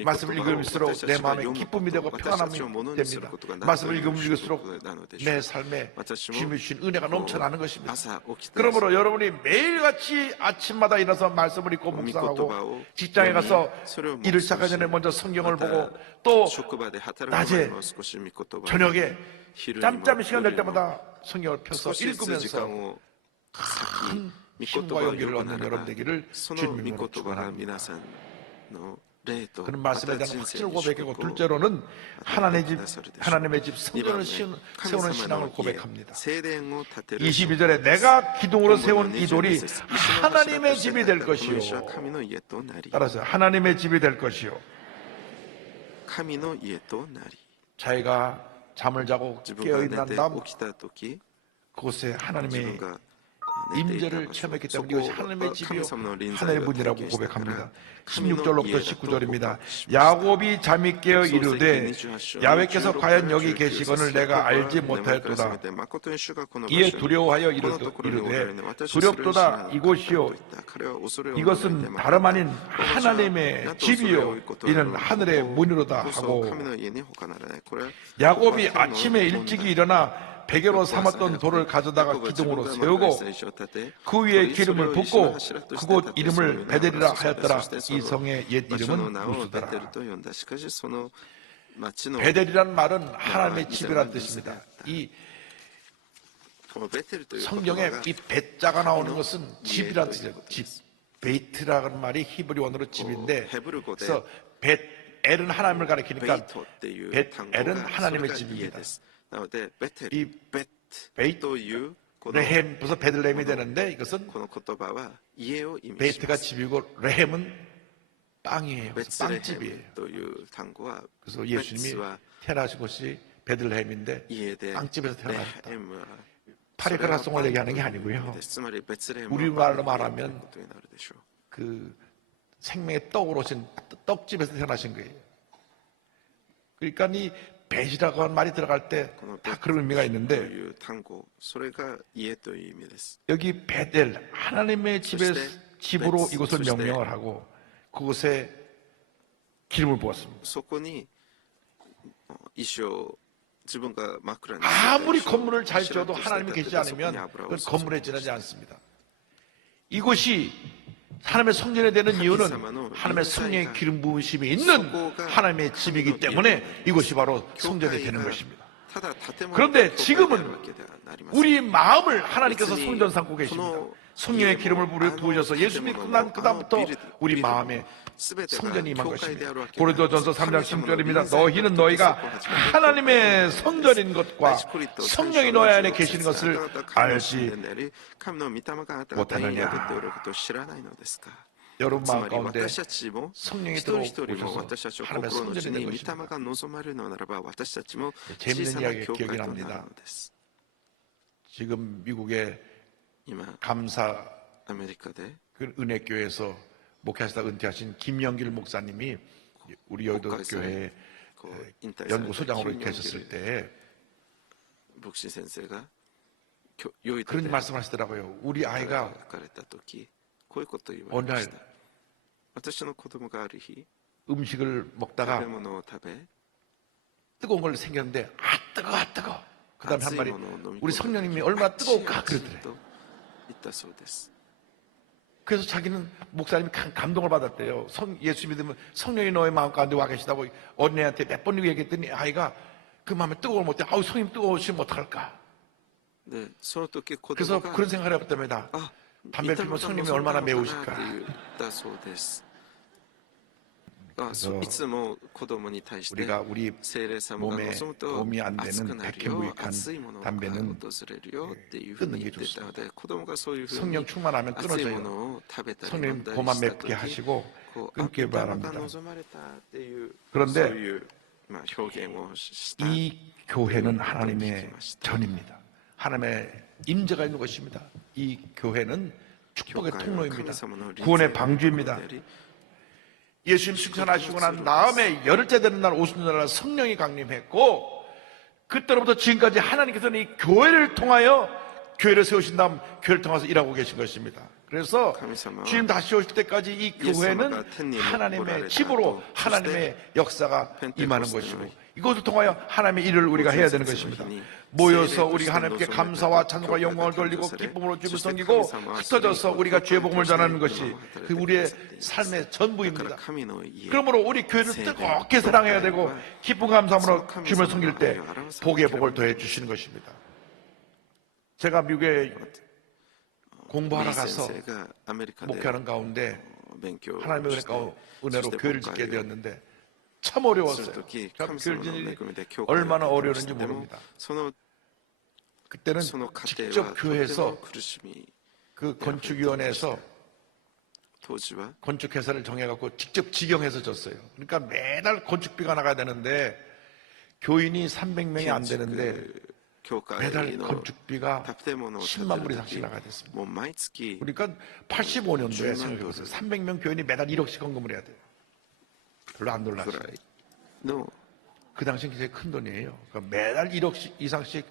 말씀을 읽을수록 내 마음에 기쁨이 되고 평안함이 됩니다. 말씀을 읽으면 읽을수록 내 삶에 주님이 주신 은혜가 넘쳐나는 것입니다. 그러므로 여러분이 매일같이 아침마다 일어나서 말씀을 읽고 묵상하고 직장에 가서 일을 시작하기 전에 먼저 성경을 보고 또 낮에 저녁에 짬짬이 시간 될 때마다 성경을 펴서 읽으면서 큰 힘과 용기를 얻는 여러분 되기를 주님으로 축원합니다. 그런 말씀에 대한 확신을 고백하고 둘째로는 하나님의 집 성전을 세우는 신앙을 고백합니다. 22절에 내가 기둥으로 세운 이 돌이 하나님의 집이 될 것이요. 따라서 하나님의 집이 될 것이요. 자기가 잠을 자고 깨어있는 다음 그곳에 하나님의 임재를 체험했기 때문에 이것이 하나님의 집이요 하나님의 문이라고 고백합니다. 16절로부터 19절입니다. 야곱이 잠이 깨어 이르되 야훼께서 과연 여기 계시거늘 내가 알지 못하였도다. 이에 두려워하여 이르되 두렵도다. 이곳이요 이것은 다름 아닌 하나님의 집이요 이는 하늘의 문이로다 하고, 야곱이 아침에 일찍이 일어나 베개로 삼았던 돌을 가져다가 기둥으로 세우고 그 위에 기름을 붓고 그곳 이름을 베델이라 하였더라. 이 성의 옛 이름은 루스더라. 베델이란 말은 하나님의 집이라는 뜻입니다. 이 성경에 이 베자가 나오는 것은 집이라는 뜻이에요. 집. 베이트라는 말이 히브리 원어로 집인데, 그래서 벳엘은 하나님을 가리키니까 벳엘은 하나님의 집입니다. 이 레헴, 벌써 베들레헴이 되는데 이것은 베이트가 집이고 레헴은 빵이에요. 빵집이에요. 그래서 예수님이 태어나신 곳이 베들레헴인데 빵집에서 태어나셨다. 파리그라송을 얘기하는 게 아니고요. 우리말로 말하면 그 생명의 떡으로 오신 떡집에서 태어나신 거예요. 그러니까 이 벳이라고 하는 말이 들어갈 때 다 그런 의미가 있는데, 여기 베델, 하나님의 집으로 이곳을 명명을 하고 그곳에 기름을 부었습니다. 아무리 건물을 잘 지어도 하나님이 계시지 않으면 그건 건물에 지나지 않습니다. 이곳이 하나님의 성전이 되는 이유는 하나님의 성령의 기름 부으심이 있는 하나님의 집이기 때문에 이곳이 바로 성전이 되는 것입니다. 그런데 지금은 우리 마음을 하나님께서 성전 삼고 계십니다. 성령의 기름을 부으셔서 예수 믿고 난 그다음부터 우리 마음에 성전이 임한 것입니다. 고린도전서 3장 16절입니다. 너희는 너희가 하나님의 성전인 것과 성령이 너희 안에 계시는 것을 알지 못하느냐. 여러분 마음 가운데 성령이 들어오셔서 하나님의 성전이 된 것입니다. 재미있는 이야기 기억이 납니다. 지금 미국의 감사 그 은혜교회에서 목회하시다 은퇴하신 김영길 목사님이 우리 여의도교회 연구소장으로 계셨을 때 그런 말씀을 하시더라고요. 우리 아이가 어느 날 음식을 먹다가 뜨거운 걸 생겼는데 아 뜨거 그 다음에 한 말이 우리 성령님이 얼마나 뜨거울까 그러더래요. 그래서 자기는 목사님이 감동을 받았대요. 예수 믿으면 성령이 너의 마음 가운데 와 계시다고 어린애한테 몇 번 얘기했더니 아이가 그 마음에 뜨거움을 못해. 아우 성님 뜨거우시면 어떡할까. 그래서 그런 생각을 해봤답니다. 담배를 피우면 성령이 얼마나 매우실까. 우리가 우리 몸에 도움이 안 되는 백혈무익한 담배는 끊는 게 좋습니다. 성령 충만하면 끊어져요. 성령 고만 맺게 하시고 끊길 바랍니다. 그런데 이 교회는 하나님의 전입니다. 하나님의 임재가 있는 것입니다. 이 교회는 축복의 통로입니다. 구원의 방주입니다. 예수님 승천하시고 난 다음에 열흘째 되는 날 오순절날 성령이 강림했고, 그때로부터 지금까지 하나님께서는 이 교회를 통하여 교회를 세우신 다음 교회를 통해서 일하고 계신 것입니다. 그래서 주님 다시 오실 때까지 이 교회는 하나님의 집으로 하나님의 역사가 임하는 것이고, 이것을 통하여 하나님의 일을 우리가 해야 되는 것입니다. 모여서 우리가 하나님께 감사와 찬송과 영광을 돌리고 기쁨으로 주를 섬기고 흩어져서 우리가 주의 복음을 전하는 것이 그 우리의 삶의 전부입니다. 그러므로 우리 교회를 뜨겁게 사랑해야 되고 기쁨 감사함으로 주님을 섬길 때 복의 복을 더해 주시는 것입니다. 제가 미국에 공부하러 가서 목회하는 가운데 하나님의 은혜로 교회를 짓게 되었는데 참 어려웠어요. 교회를 짓는 일이 얼마나 어려웠는지 모릅니다. 그때는 직접 교회에서 그 건축위원회에서 건축회사를 정해갖고 직접 직영해서 줬어요. 그러니까 매달 건축비가 나가야 되는데 교인이 300명이 안 되는데 매달 の 건축비가 建物を建 10만 て 불 る 이상씩 時 나가야 됐습니다. もう毎月 그러니까 85년도에 10만 생각해보세요. 불. 300명 교인이 매달 1억씩 헌금을 해야 돼요. 별로 안 ぐ 놀라시죠? らいの 그 당시 굉장히 큰 돈이에요. 그러니까 매달 1억씩 이상씩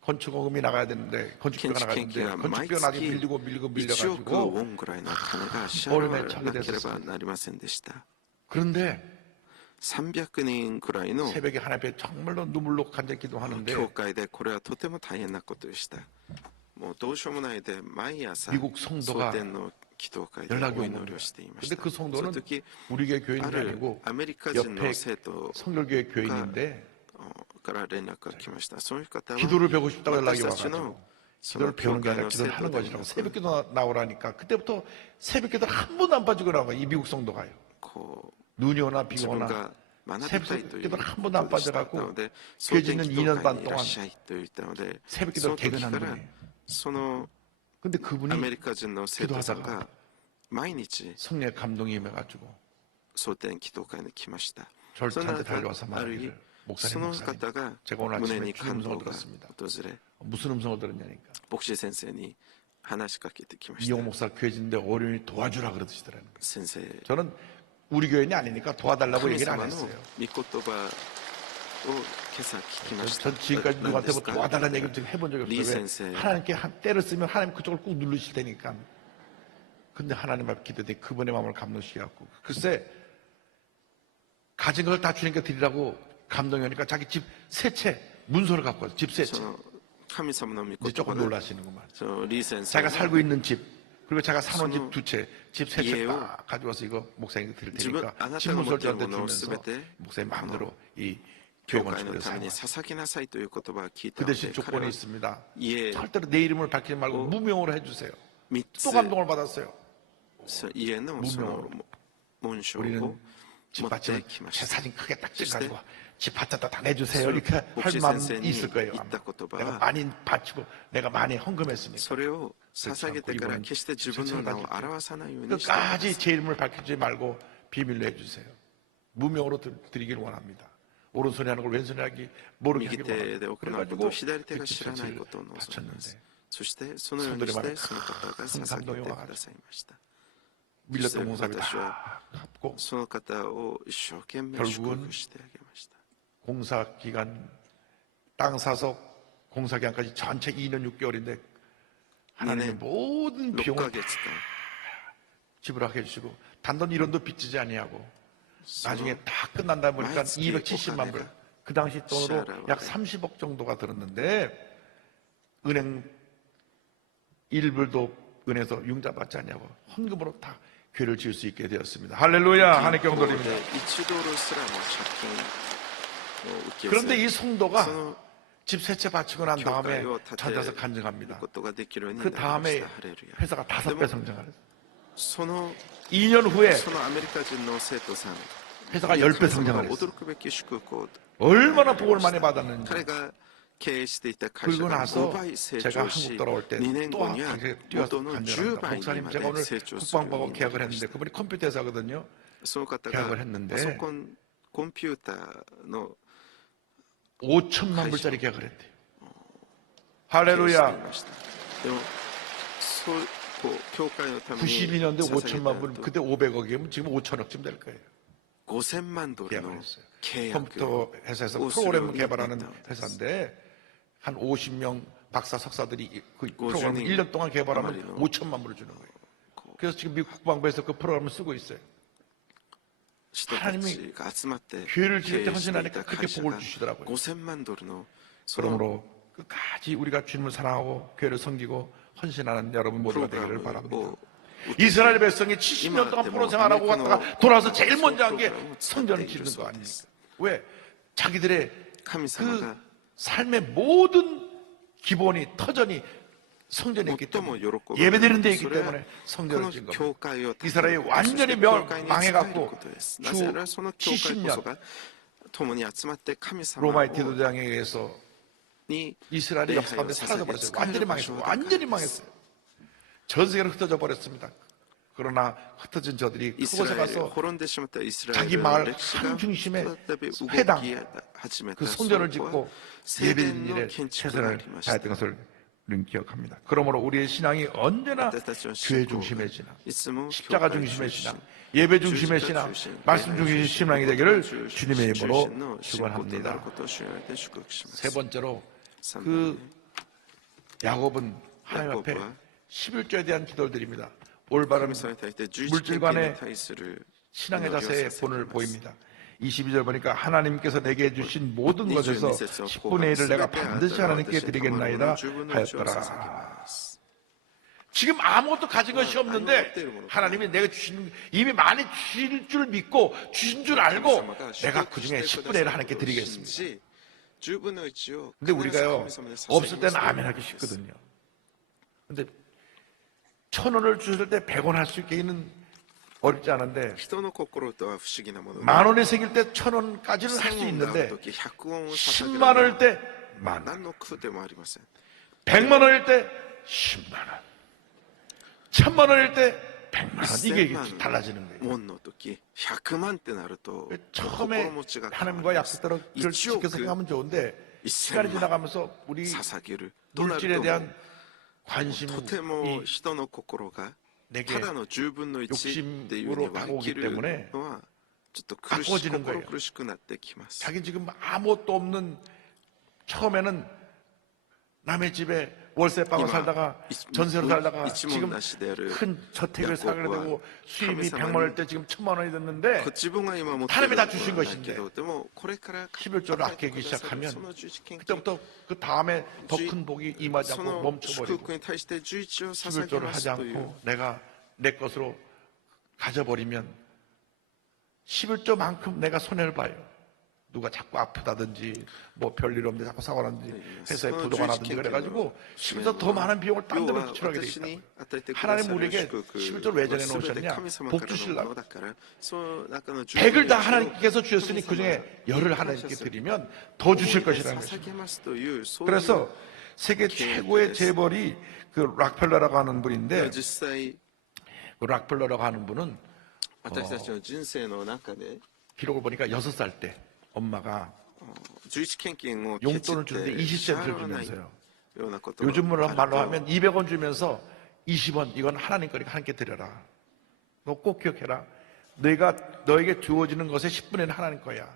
건축원금이 나가야 되는데, 建 건축비가 築 나가야 献金 되는데, は毎 건축비가 나중에 月 밀리고 1億 밀려가지고, ウォンぐらいの金が支払わなければなりませんでした。 그런데 300人くらいの 새벽에 하나님 앞에 정말로 눈물로 간절히 기도하는데, 教会でこれはとても大変なことでした。もうどうしようもないで毎朝 미국 성도가 蒼天の祈祷会で 연락이 お 온 祈り 겁니다. をしていまし 근데 た。 그 その 성도는 時 우리 교회 교인이 ある 아니고 アメリカ人 옆에 の生徒 성결교회 교인인데 から連絡が来ました。その方は 기도를 배우고 싶다고 연락이 私たち 와가지고 のその 기도를 教 배우는 게 会 아니라 の 기도를 生 하는 徒で 것이라고 새벽기도 나오라니까 그때부터 새벽기도를 한 번도 안 빠지고 나와 이 미국 성도가요. こう 눈이 오나 自 비가 分 오나 が学びたいという 새벽기도를 こ 한 번도 안 とでした。な 빠져갖고 ので、 교회 蒼天 짓는 祈祷 2년 会 반 にいらっ 동안 しゃいと言ったので、 새벽기도 その時 개근한 から 분이에요. その 근데 ア 그분이 メリカ人の生徒さん 기도하다가 が毎日 성령의 감동이 임해가지고 蒼天祈祷会に来ました。 저를 その 저한테 中 달려와서 ある日 말하기를 そ 목사님 の 목사님 方が 제가 오늘 胸 아침에 に 주님 感 음성을 動が 들었습니다. 訪れ 무슨 음성을 들었냐니까 牧師先生に話しかけてきました。 이용 목사 교회 짓는데 어려우니 도와주라 그러시더라는 거예요. 先生 저는 우리 교인이 아니니까 도와달라고 神 얘기를 안 様の 했어요. 御言葉を今朝聞きました。 전 지금까지 何 누구한테 で 뭐 すか 도와달라는 얘기를 지금 해본 적이 리 없어요. 왜? 센세. 하나님께 때를 쓰면 하나님 그쪽을 꾹 누르실 테니까. 근데 하나님 앞에 기도해 그분의 마음을 감동시켜 갖고 글쎄 가진 것을 다 주님께 드리라고 감동이 오니까 자기 집 세 채 문서를 갖고 와서 집 세 そ 채. の神様の御 이제 言 조금 葉で 놀라시는구만. そのリー先生 자기가 が 살고 있는 집 그리고 자기가 사놓은 집 その 두 채, 집 세 채 이해요. 딱 가져와서 이거 목사님께 드릴 지금 테니까 아나타가 집 문서를 못하는 저한테 거는 주면서 스베테 목사님 마음대로 이 教 교회 会の 건축을 ために 사용하세요. 捧げなさいという言葉を聞いた 그 ので 대신 彼 조건이 は 있습니다. 이에 절대로 내 이름을 밝히지 말고 어? 무명으로 해주세요. 3 또 감동을 받았어요. つ家のその紋章を 우리는 持 집 って 밭에 きま 제 した 사진 크게 딱 글쎄. 찍어가지고 집 밭에다 다 내주세요. 저 이렇게 할 목시 마음 선생님이 있을 거예요. 아마. 있다 것도 내가 봐. 많이 바치고 내가 많이 헌금했으니까 それを捧げてから 이거는 決して自分の名を表さないようにしてください 끝까지 제 이름을 밝히지 말고 비밀로 해주세요. 무명으로 드리길 원합니다. 오른손이 하는 걸 왼손이 하기 모르게 右 하길 手で 원합니다. 行うことを左手 그 が知らない 집 ことを望みま 바쳤는데 すそしてそのようにしてその方が捧げてくださいました 밀렸던 공사비私 다 は 갚고 その方を一生懸命 결국은 祝福してあげました 공사 기간 땅 사서 공사 기간까지 전체 2년 6개월인데 하나님의 이내 모든 6 비용을 ヶ月間 지불하게 해주시고 단돈 1원도 빚지지 아니하고 その 나중에 다 끝난다 보니까 마이스키 270만 불. 오카네가 그 당시 돈으로 시아라와 약 30억 정도가 들었는데 은행 1불도 은행에서 융자 받지 않냐고 헌금으로 다 교회를 지을 수 있게 되었습니다. 할렐루야. 하나님께 영광 돌립니다. 1ドルすらも借金を受け 그런데 이 ず 성도가 その 집 세 채 바치고 난 教 다음에 会を建て 찾아서 る 간증합니다. ことができるようにな 그 りまし 다음에 たハレルヤ 회사가 5배 성장하는 その 2년 후에 そのアメリカ人の生徒さん 회사가 10배 神様 성장을 が 했어요. 驚くべき祝福を 얼마나 복을 많이 받았는지. 彼が経営していた会社 그리고 が 나서 5倍成 제가 長し 한국 돌아올 때 2年 또 後には 당시에 뛰어서 元の 간증합니다. 10倍に 목사님 ま 제가 で 오늘 成長するよう 국방부하고 になり 계약을 まし 했는데 た 그분이 컴퓨터 회사거든요. その方 계약을 が 했는데 パソコンコンピューターの 5천만 불짜리 계약을 했대요. 経営してい 할렐루야. ましたでもそうこう教会のために 92년도에 捧げ 5천만 た 불, と 그때 500억이면 지금 5천억쯤 될 거예요. 5000万ドル 계약을 の 했어요. 契約 컴퓨터 회사에서 をする 프로그램을 ようになった 개발하는 んです 회사인데 한 50명 박사 석사들이 그 50 프로그램을 년 1년 동안 개발하면 아마리로. 5천만 불을 주는 거예요. 그래서 지금 미국 국방부에서 그 프로그램을 쓰고 있어요. 人たちが集まって 교회를 経 지을 때 営してい 헌신하니까 た 그렇게 会社 복을 が 주시더라고요. 5000万ドルのその 그러므로 끝까지 우리가 주님을 사랑하고 교회를 섬기고 헌신하는 여러분 모두가 되기를 プログラム 바랍니다. を 이스라엘 백성이 70년 동안 포로 생활하고 갔다가 돌아와서 제일 먼저 한 게 성전을 짓는 거 아닙니까? 왜? 자기들의 神様が 그 삶의 모든 기본이 터전이 성전에 있기 最も 때문에 喜ぶ 예배드리는 데 있기 それは 때문에 こ 성전을 の 짓는 教 겁니다. 会を建てる 이스라엘이 そして 완전히 教会に仕える 망해갖고 ことです 주 なぜならその教会こ 70년 そが共に集まって神様 로마의 디도장에 의해서 に 이스라엘의 礼 역사 拝を 가운데 捧 사라져 げ 버렸어요. 使え 완전히 る場 망했어요. 所だから 완전히 です 망했어요. 전 세계로 흩어져 버렸습니다. 그러나 흩어진 저들이 그곳에 イスラエル 가서 滅んでしまったイスラエ 자기 ル 마을 の歴史 한 が 중심에 再び動 회당 き始め 그 た。そ 성전을 こ 짓고 は聖殿 예배드린 の 일에 建築があ 최선을 りました。 다했던 것을 우리는 기억합니다. 그러므로 우리의 신앙이 언제나 私たちの 교회 信仰 중심의 が 신앙, いつも教 십자가 会 중심의 中 신앙, 心 예배 중심의 十字 신앙, 架中心 말씀 중심의 신앙이 되기를 信仰 주님의 中 이름으로 心の信仰となる 축원합니다. ことを主によって祝福します。 세 번째로 三番 그 야곱은 하나님 앞에 야곱은 11조에 대한 기도를 드립니다. 올바른 神様に対して十字 물질 献金 간의 に対する 신앙의 祈りを 자세의 捧げ 본을 ます。 보입니다. 22절 보니까 하나님께서 내게 주신 모든 것에서 10분의 1을 내가 반드시 하나님께 드리겠나이다 하였더라. 지금 아무것도 가진 것이 없는데 하나님이 내가 주신 이미 많이 주실 줄 믿고 주신 줄 알고 내가 그 중에 10분의 1을 하나님께 드리겠습니다. 근데 우리가요 없을 때는 아멘 하기 쉽거든요. 근데 1,000원을 주실 때 100원 할 수 있기는 어렵지 않은데 人の心とは不思議なもので 만 원이 생길 때 1,000원까지는 할 수 1000원があ 있는데 る時100원을捧げ 10만 る 원일 때 만 원, 何の苦でもありません。 100만 원일 때 10만 원, 1000만 원일 때 100만 원. 이게 1000만 달라지는 거예요. 원の時100万ってなると 처음에 心持ちが変わり 하나님과 ます 약속대로 그걸 1 지켜 億 생각하면 좋은데 시간이 1000만 지나가면서 우리 捧げるとな 물질에 ると 대한 관심이 とても人の心が 내게 ただの10分の1っていうに割り切るのはちょっと苦し 바꿔지는 거예요. 心苦しくなってきます。 자기 지금 아무것도 없는 처음에는 남의 집에 월세방을 살다가 전세로 살다가 지금 큰 저택을 사게 되고 수입이 100만 원일 때 지금 1000만 원이 됐는데 自分が今持ってい 하나님이 る 다 の 주신 はない 것인데 けどでもこれから 11조를 아끼기 そ 시작하면 の十字献金 그때부터 그 다음에 더 큰 복이 임하지 そ 않고 の祝 멈춰버리고 福に対して11を捧げ 11조를 ま 하지 すという 않고 내가 내 것으로 가져버리면 11조만큼 내가 손해를 봐요. 누가 자꾸 아프다든지 뭐 별일 없는데 자꾸 사고 나든지 회사에 부도가 나든지 그래가지고 11조 더 많은 비용을 딴 데로 지출하게 돼 있다. 하나님 우리에게 11조를 왜 전해 놓으셨냐? 복 주시려고. 100을 다 하나님께서 주셨으니 그중에 열을 하나님께 드리면 더 주실 것이라는 것입니다. 그래서 세계 최고의 재벌이 그 락펠러라고 하는 분인데 実際 그 락펠러라고 하는 분은 私たちの人生の中で 기록을 보니까 6살 때 엄마가 十字献金をケチっ 용돈을 주는데 て支 20센트를 払わない 주면서요. ようなことが 요즘으로 ある 말로 と 하면 200원 주면서 20원 이건 하나님 거니까 하나님께 드려라. 너 꼭 기억해라. 너희가 너에게 주어지는 것의 10분의 1는 하나님 거야.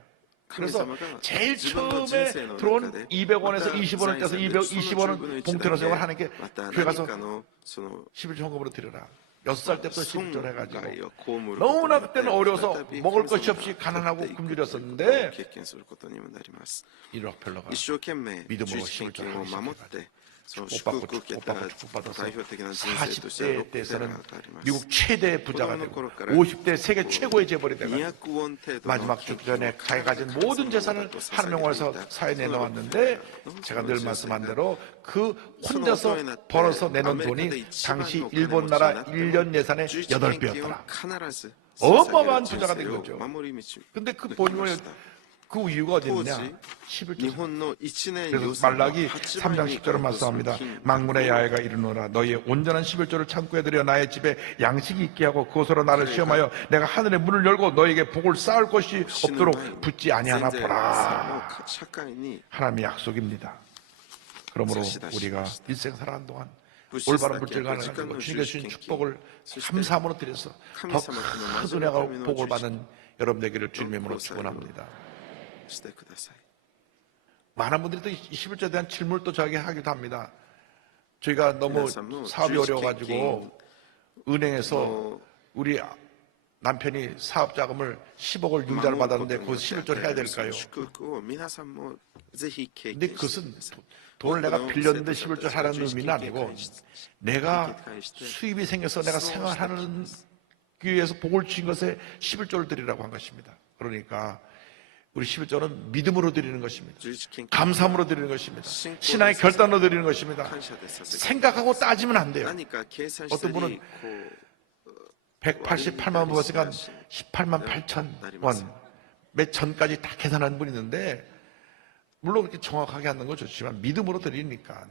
그래서 제일 처음에 들어온 200원에서 20원을 떼서 220원은 봉투로 세워 하나님께 교회 가서 11조 헌금으로 드려라. 6살 때부터 11조를 해가지고 너무나 그때는 어려워서 먹을 것이 없이 가난하고 굶주렸었는데 이 락펠러가 一生懸命 믿음으로 十字献 11조를 金を 하기 守って 시작해가지고 その祝福を受けた 축복받아서 代表的な人生としては 40대 6世代 때에서는 があります。 미국 최대 부자가 되고 子供の頃から 50대 세계 최고의 재벌이 되고 200ウォン程度の 마지막 죽기 전에 가해 가진 모든 재산을 하나님께서 사회에 내놓았는데 제가 늘 말씀한 대로 그 혼자서 벌어서 내놓은 돈이 당시 일본 나라 1년 예산의 8배였더라. 어마어마한 부자가 된 거죠. 근데 그 본인은 그 이유가 어디 있냐? 11조. 그래서 말라기 3장 10절을 말씀합니다. 망군의 야훼가 이르노라 너희의 온전한 11조를 창고에 들여 나의 집에 양식이 있게 하고 그것으로 나를 시험하여 내가 하늘의 문을 열고 너희에게 복을 쌓을 것이 없도록 붙지 아니하나 보라. 하나님의 약속입니다. 그러므로 우리가 일생 살아가는 동안 올바른 물질과 가지고 주님께 주신 축복을 감사함으로 드려서 더 큰 은혜가 복을 받는 여러분 되기를 주님의 이름으로 축원합니다. 많은 분들이 또 11조에 대한 질문을 또 저에게 하기도 합니다. 저희가 너무 사업이 어려워가지고 은행에서 우리 남편이 사업 자금을 10억을 융자를 받았는데 그 11조를 해야 될까요? 근데 그것은 돈을 내가 빌렸는데 11조를 하라는 의미는 아니고 내가 수입이 생겨서 내가 생활하는 위해서 복을 주신 것에 11조를 드리라고 한 것입니다. 그러니까 우리 11조는 믿음으로 드리는 것입니다. 감사함으로 드리는 것입니다. 신앙의 결단으로 드리는 것입니다. 생각하고 따지면 안 돼요. 어떤 분은 188만 원 벌었으니까 18만 8천 원, 몇 천까지 다 계산한 분이 있는데 물론 그렇게 정확하게 하는 건 좋지만 믿음으로 드리니까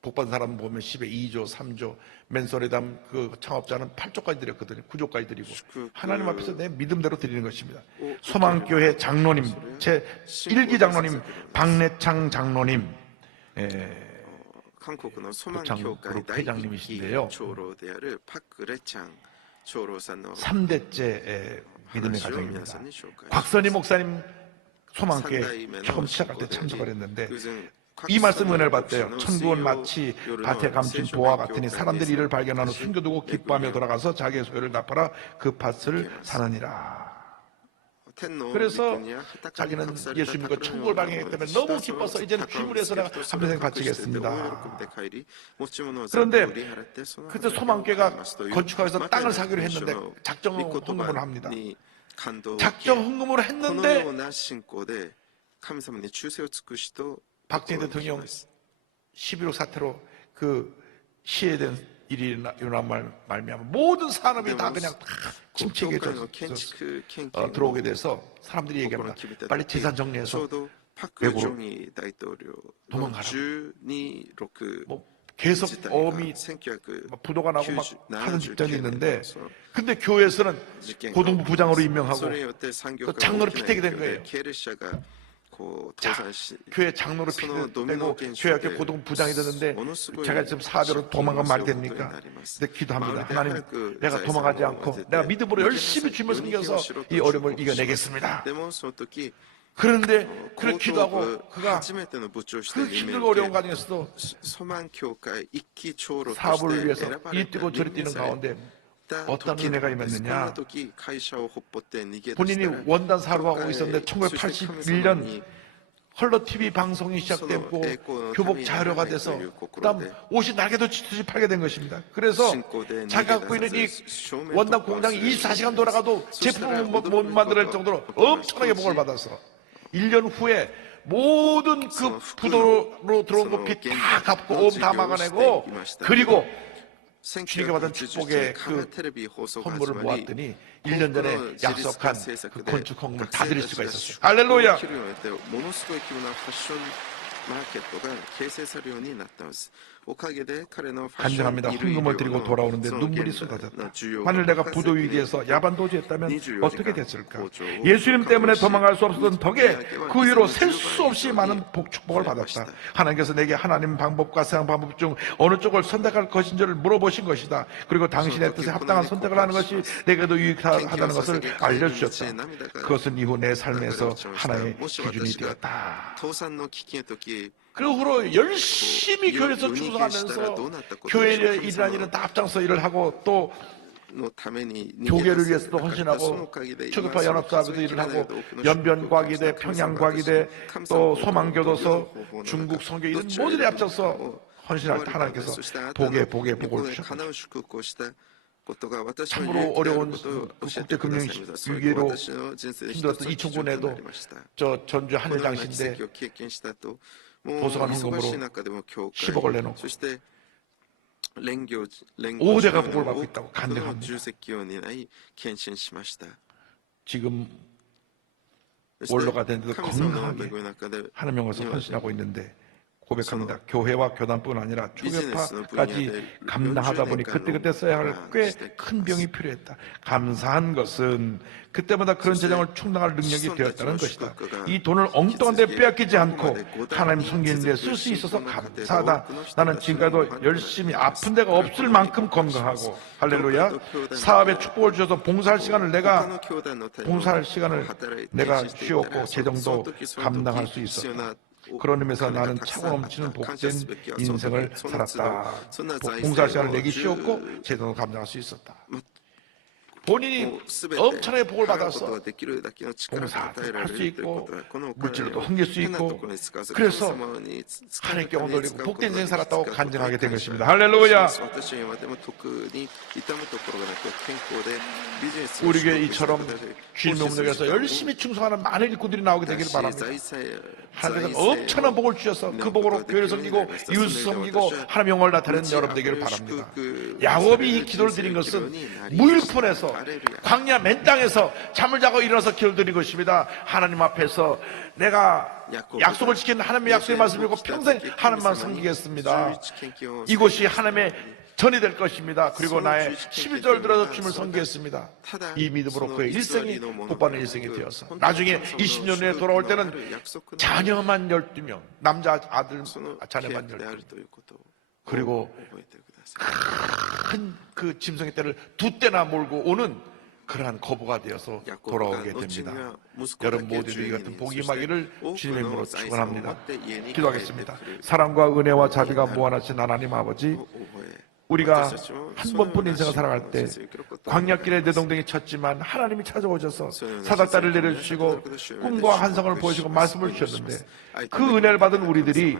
복받은 사람 보면 10에 2조, 3조, 맨소레담 그 창업자는 8조까지 드렸거든요. 9조까지 드리고 하나님 앞에서 내 믿음대로 드리는 것입니다. 소망교회 장로님, 제 1기 장로님 박래창 장로님, 한국의 소망교회 회장님이신데요. 3대째 믿음의 가정입니다. 곽선희 목사님 소망교회 처음 시작할 때 참석을 했는데 이 말씀 은혜를 받대요. 천국은 마치 밭에 감춘 보화 같으니 사람들이 이를 발견하는 숨겨두고 기뻐하며 돌아가서 자기의 소유를 납하라 그 밭을 사느니라. 그래서 자기는 예수님과 천국을 발견했기 때문에 너무 기뻐서 이제는 귀물에서 내가 한평생 바치겠습니다. 그런데 그때 소망교회가 건축하면서 땅을 사기로 했는데 작정 헌금을 합니다. 작정 헌금을 했는데 박정희 대통령 11호 사태로 그 시해된 일이 일어난 말미암아 모든 산업이 다 그냥 침체기에 들어오게 돼서 사람들이 얘기합니다. 빨리 재산 정리해서 외국으로 도망가라. 뭐 계속 어음이 부도가 나고 막 하는 집단이 있는데 근데 교회에서는 고등부 부장으로 임명하고 또 장로를 피태게 된 거예요. 자, 교회 장로를 피내고 교회학교 고등 부장이 됐는데 제가 지금 사별로 도망가면 말이 됩니까? 근데 기도합니다. 하나님, 내가 도망가지 않고 내가 믿음으로 열심히 주님을 섬겨서 이 어려움을 이겨내겠습니다. 그런데 그렇게 기도하고 그가 그 힘들고 어려운 과정에서도 사업을 위해서 이 뛰고 저리 뛰는 가운데 어떤 은혜가 임했느냐. 본인이 원단 사업하고 있었는데 1981년 헐러 TV 방송이 시작됐고 교복 자료가 돼서 그다음 옷이 날개도 치듯이 팔게 된 것입니다. 그래서 자기가 갖고 있는 이 원단 공장이 24시간 돌아가도 제품을 못 만들 정도로 엄청나게 복을 받아서 1년 후에 모든 그 부도로 들어온 거 빚 다 갚고 오음 다 막아내고 그리고 주님께 받은 축복의 그 선물을 모았더니 1년 전에 약속한 그 건축 헌금을 다 드릴 수가 있었어요. 할렐루야! 간증합니다. 헌금을 드리고 돌아오는데 눈물이 쏟아졌다. 만일 내가 부도 위기에서 야반도주했다면 어떻게 됐을까? 예수님 때문에 도망갈 수 없었던 덕에 그 위로 셀 수 없이 많은 축복을 받았다. 하나님께서 내게 하나님 방법과 세상 방법 중 어느 쪽을 선택할 것인지를 물어보신 것이다. 그리고 당신의 뜻에 합당한 선택을 하는 것이 내게도 유익하다는 것을 알려주셨다. 그것은 이후 내 삶에서 하나의 기준이 되었다. 그 후로 열심히 교회에서 충성하면서 교회에 일어난 일은 다 앞장서 일을 하고 또 교계를 위해서도 헌신하고 초급파 연합사업에도 일을 하고 연변과기대, 평양과기대, 또 소망교도소, 중국 선교 이런 모든 데 앞장서 헌신할 때 하나님께서 복의 복을 주셨다. 참으로 어려운 국제금융 위기로 힘들었던 2009년에도 저 전주 하늘장신대 도서관 헌금으로 10억을 내놓고 5대가 복을 받고 있다고 간증합니다. 지금 원로가 됐는데도 건강하게 하나님 영광에서 헌신하고 있는데 고백합니다. 교회와 교단뿐 아니라 초교파까지 감당하다 보니 그때그때 써야 할 꽤 큰 병이 필요했다. 감사한 것은 그때마다 그런 재정을 충당할 능력이 되었다는 것이다. 이 돈을 엉뚱한 데 빼앗기지 않고 하나님 섬기는 데 쓸 수 있어서 감사하다. 나는 지금까지도 열심히 아픈 데가 없을 만큼 건강하고 할렐루야. 사업에 축복을 주셔서 봉사할 시간을 내가 쉬었고 재정도 감당할 수 있었다. 그런 의미에서 나는 차고 넘치는 복된 인생을 살았다. 봉사할 시간을 내기 쉬웠고 재정도 감당할 수 있었다. 본인이 엄청나게 복을 받아서 봉사도 할 수 있고 물질로도 섬길 수 있고 그래서 하나님께 영광 돌리고 복된 인생 살았다고 간증하게 된 것입니다. 할렐루야. 우리 교회 이처럼 주님의 음성에서 열심히 충성하는 많은 일꾼들이 나오게 되기를 바랍니다. 하나님께서 엄청난 복을 주셔서 그 복으로 교회를 섬기고 이웃을 섬기고 하나님의 영광을 나타내는 여러분 되기를 바랍니다. 야곱이 이 기도를 드린 것은 무일푼에서 광야 맨 땅에서 잠을 자고 일어나서 기도드린 것입니다. 하나님 앞에서 내가 약속을 지킨 하나님의 약속의 말씀이고 평생 하나님만 섬기겠습니다. 이곳이 하나님의 전이 될 것입니다. 그리고 나의 11절 들어서 주님을 섬기겠습니다. 이 믿음으로 그의 일생이 복받는 일생이 되어서 나중에 20년 후에 돌아올 때는 자녀만 12명, 남자 아들 자녀만 12명, 그리고 큰 그 짐승의 떼를 2떼나 몰고 오는 그러한 거부가 되어서 돌아오게 됩니다. 여러분 모두에게 이 같은 복이 임하기를 주님의 이름으로 축원합니다. 기도하겠습니다. 사랑과 은혜와 자비가 무한하신 하나님 아버지, 우리가 한 번뿐 인생을 살아갈 때 광야길에 내동댕이 쳤지만 하나님이 찾아오셔서 사닥다리를 내려주시고 꿈과 환상을 보여주시고 말씀을 주셨는데, 그 은혜를 받은 우리들이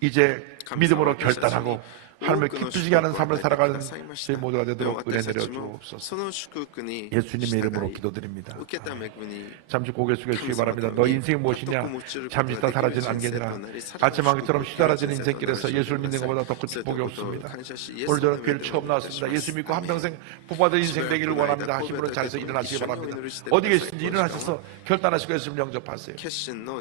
이제 믿음으로 결단하고 하나님을 기쁘시게 하는 삶을 살아가는 저희 모두가 되도록 은혜 내려주옵소서. 예수님의 이름으로 기도드립니다. 잠시 고개 숙여주시기 바랍니다. 너 인생이 무엇이냐? 잠시 있다 사라지는 안개니라. 아침 안개처럼 시달아지는 인생길에서 예수를 믿는 것보다 더 큰 축복이 없습니다. 오늘 저는 교회를 처음 나왔습니다. 예수 믿고 한평생 복받은 인생 되기를 원합니다 하심으로 자리에서 일어나시기 바랍니다. 어디 계신지 일어나셔서 결단하시고 예수님 영접하세요.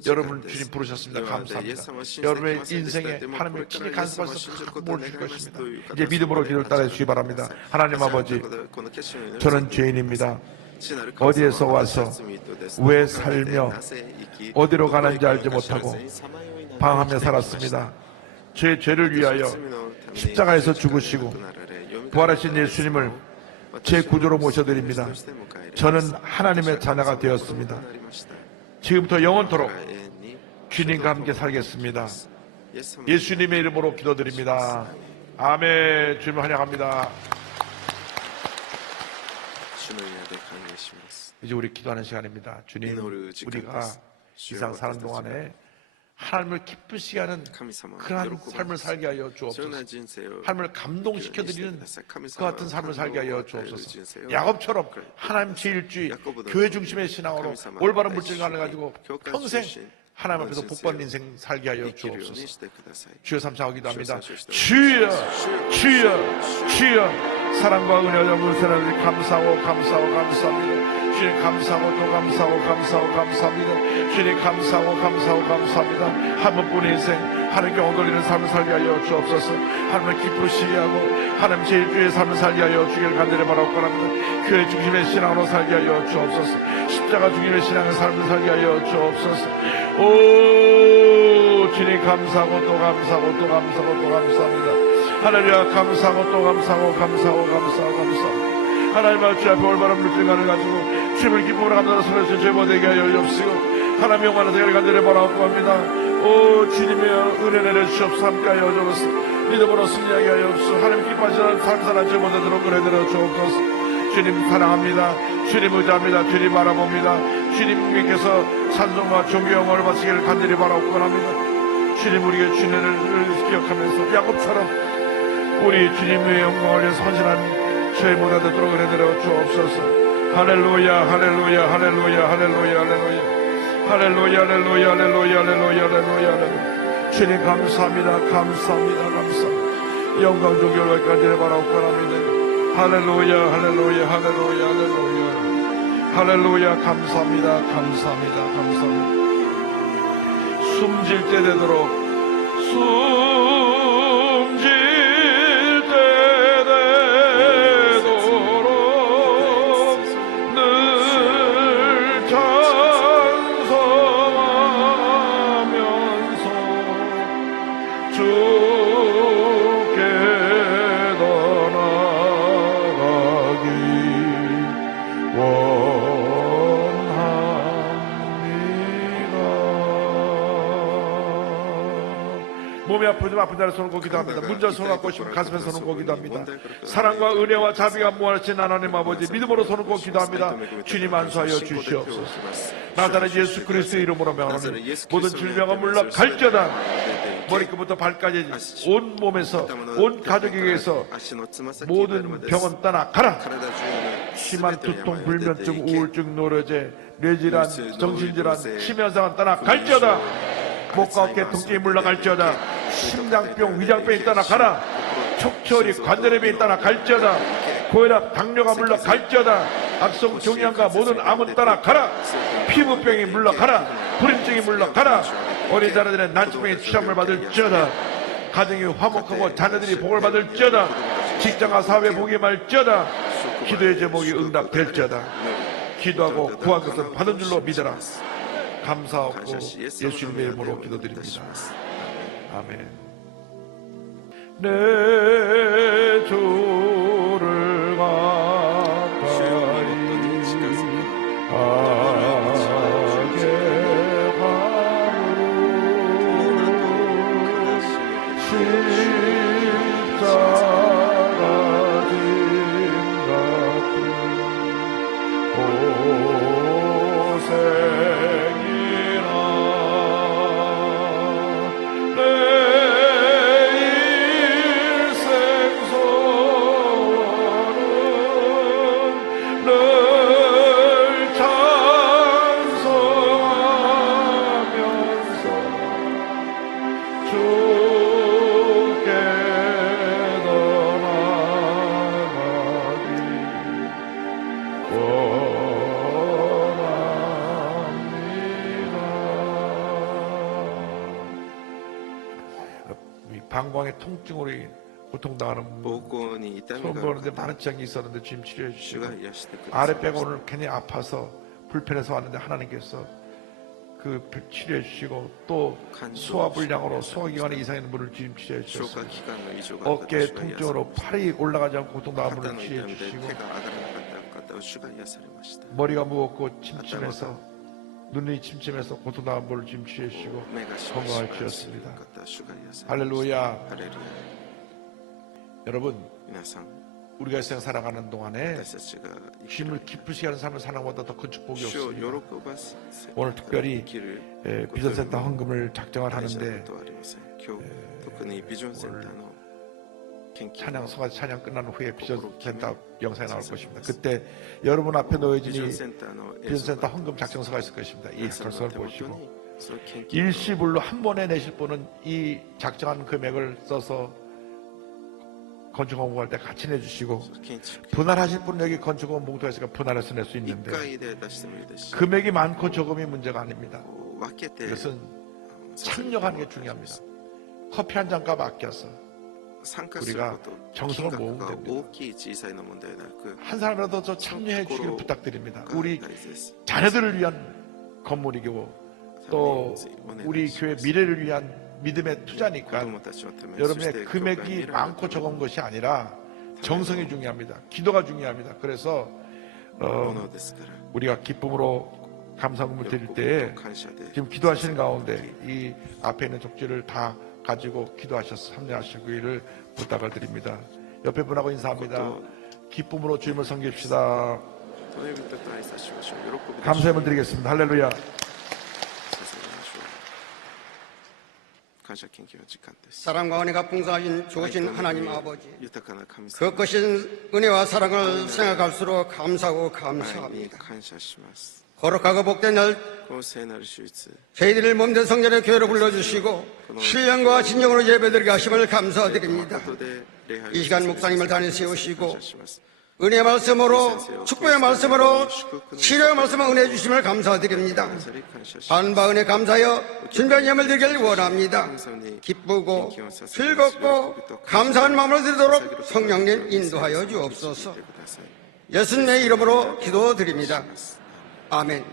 여러분 주님 부르셨습니다. 감사합니다. 여러분의 인생에 하나님의 친히 간섭하셔서 큰 복을 주실 것입니다. 이제 믿음으로 기도를 따라 주시기 바랍니다. 하나님 아버지, 저는 죄인입니다. 어디에서 와서 왜 살며 어디로 가는지 알지 못하고 방황하며 살았습니다. 제 죄를 위하여 십자가에서 죽으시고 부활하신 예수님을 제 구주로 모셔드립니다. 저는 하나님의 자녀가 되었습니다. 지금부터 영원토록 주님과 함께 살겠습니다. 예수님의 이름으로 기도드립니다. 아멘. 주님 환영합니다. 이제 우리 기도하는 시간입니다. 주님, 우리가 이 세상 사는 동안에 하나님을 기쁘시게 하는 그러한 삶을 살게 하여 주옵소서. 하나님을 감동시켜드리는 그 같은 삶을 살게 하여 주옵소서. 야곱처럼 하나님 제1주의 교회 중심의 신앙으로 올바른 물질관을 가지고 평생 하나님 앞에서 복받는 인생 살게 하여 주옵소서. 주여 삼창하고 기도합니다. 주여, 주여, 주여. 사랑과 은혜와 문세를 감사하고 감사하고 감사합니다. 주님 감사하고 또 감사하고 감사하고 감사합니다. 주님 감사하고 감사하고 감사합니다. 한 번뿐인 인생 하나님께 엉거리는 삶을 살게 하여 주옵소서. 하나님을 기쁘시게 하고 하나님 제1주의 삶을 살게 하여 주기를 간절히 바라고 합니다. 교회 중심의 신앙으로 살게 하여 주옵소서. 십자가 중심의 신앙을 삶을 살게 하여 주옵소서. 오 주님 감사하고 또 감사하고 또 감사하고 또 감사합니다. 하나님아 감사하고 또 감사하고 감사하고 감사하고 감사합니다. 하나님 주 앞에 올바른 물질관을 가지고 주님을 기쁨으로 감사하는 손에서 죄 못되게 하여 주옵시고 하나님 영원한 세계를 간절히 바라옵고 합니다. 오 주님의 은혜 내려주시옵소서. 함께 하여 주옵소서. 믿음으로 승리하게 하여 주옵소서. 하나님 기뻐하시는 삶 사는 죄 못되도록 은혜 내려주옵소서. 주님 사랑합니다. 주님 의지합니다. 주님 바라봅니다. 주님께서 찬송과 존귀 영광을 바치기를 간절히 바라옵고 합니다. 주님 우리에게 주님을 기억하면서 야곱처럼 우리 주님의 영광을 위해서 헌신한 저희 모두 되도록 은혜 내려 주옵소서. 할렐루야 할렐루야 할렐루야 할렐루야 할렐루야 할렐루야 할렐루야 할렐루야 할렐루야 할렐루야. 주님 감사합니다. 감사합니다. 감사합니다. 영광 존귀를 간절히 바라옵고 합니다. 할렐루야 할렐루야 할렐루야 할렐루야 할렐루야. 감사합니다. 감사합니다. 감사합니다. 숨질 때 되도록 숨질 때 되도록 늘 찬송하면서 주께 나가기 몸이 아프지만 아픈 자를 손을 꽂기도 합니다. 문자 손을 갖고 싶으면 가슴에 손을 꽂기도 합니다. 사랑과 은혜와 자비가 무한하신 하나님 아버지, 믿음으로 손을 꽂기도 합니다. 주님 안수하여 주시옵소서. 나사렛 예수 그리스도의 이름으로 명하노니 모든 질병과 물러갈지어다. 머리끝부터 발까지 온 몸에서 온 가족에게서 모든 병은 떠나가라. 심한 두통, 불면증, 우울증, 노려제, 뇌질환, 정신질환, 치매현상은 떠나갈지어다. 목과 어깨 통증이 물러갈지어다. 심장병, 위장병이 떠나가라. 척추리 관절의 병이 떠나갈지어다. 고혈압, 당뇨가 물러갈지어다. 악성 종양과 모든 암은 떠나가라. 피부병이 물러가라. 불임증이 물러가라. 어린 자녀들의 난치병의 치료를 받을지어다. 가정이 화목하고 자녀들이 복을 받을지어다. 직장과 사회 복이 말지어다. 기도의 제목이 응답될지어다. 기도하고 구한 것은 받은 줄로 믿어라. 감사하고 예수님의 이름으로 기도드립니다. 아멘. 내 주를 가까이 하게 하루 십자가 진 같은 고생이나 내 일생 소원은 늘 찬송하면서 주께 더 나아가기 원합니다. 이 방광의 통증으로 고통당하는 膀胱に痛み 처음 がある 보는데 方 많은 지장이 있었는데 주님 치료해 主 주시고 が癒してください 아랫배가 오늘 괜히 아파서 불편해서 왔는데 하나님께서 그 치료해 주시고 또 소화불량으로 소화기관에 이상 있는 분을 주님 치료해 消化 주셨어요. 器官の異常があった 어깨 主が癒され 통증으로 ました 팔이 올라가지 않고 고통당하는 肩 분을 の 치료해 痛みで 주시고 手が上がらなかった方を主が癒されました 머리가 무겁고 침침해서 눈이 침침해서 고통당한 분을 주님 치료해 주시고 目がし 건강을 ばしばする 주셨습니다. 方主が癒されました 할렐루야. ハレルヤ 여러분 皆さん 우리가 세상 살아가는 동안에 私たちが生き 주님을 る 기쁘시게 하는 삶을 사는 것보다 더 큰 축복이 主を喜 없습니다. ばせ 오늘 특별히 生きる 비전센터 헌금을 작정을 大事な 하는데 ことはありません今日特にビジョンセンターの献金 찬양 성가 찬양 끝난 후에 비전센터 영상이 나올 것입니다. 그때 여러분 앞에 놓여진 ビジョン 이 センターの映像 비전센터 が 헌금 작정서가 있을 것입니다. 이 皆さんの 작정서를 手元 보시고 にその献金を 일시불로 한 번에 내실 분은 이 작정한 금액을 써서 건축공부 할 때 같이 내주시고 建築 분할하실 분은 여기 건축공부 봉투가 있으니까 분할해서 낼 수 1 있는데 回で出してもいいですし 금액이 많고 적음이 문제가 아닙니다. こう分けて 이것은 捧げる 참여하는 게 중요합니다. 커피 한 잔 값 아껴서 参加すること 정성을 金 모으면 額が 됩니다. 大きい小さいの問題なく 한 사람이라도 저 참여해 주기를 부탁드립니다. 우리 大事です 자녀들을 위한 건물이고 또 우리 교회 미래를 위한 믿음의 子 투자니까 供たちのためそし 여러분의 て教会 금액이 未来の 많고 적은 것이 아니라 정성이 중요합니다. 기도가 중요합니다. 그래서 ものですから 우리가 기쁨으로 감사금을 喜 드릴 び 때에 と感謝で 지금 기도하시는 가운데 이 앞에 있는 족지를 다 가지고 기도하셔서 참여하시기를 부탁을 드립니다. 옆에 분하고 인사합니다. 기쁨으로 주님을 섬깁시다. 隣人と挨拶しましょう喜びで 감사함을 드리겠습니다. 할렐루야. 捧げましょう感謝献金の時間です 사랑과 은혜가 풍성하신 좋으신 하나님 아버지 豊かな神様 그 크신 은혜와 사랑을 생각할수록 감사하고 前に 감사합니다. 感謝します 거룩하고 복된 날 この聖なる手術 저희들을 몸된 성전의 교회로 불러주시고 신령과 진정으로 예배드리게 하심을 감사드립니다. 後で礼拝を 이 시간 목사님을 단위 세우시고 感謝します 은혜의 말씀으로 축복의 말씀으로 치료의 말씀을 은혜 주심을 감사드립니다. 感謝します 반바 은혜 감사하여 준비한 예물 드리길 원합니다. 기쁘고 즐겁고 감사한 마음을 드리도록 성령님 인도하여 주옵소서. 예수님의 이름으로 기도드립니다. 아멘.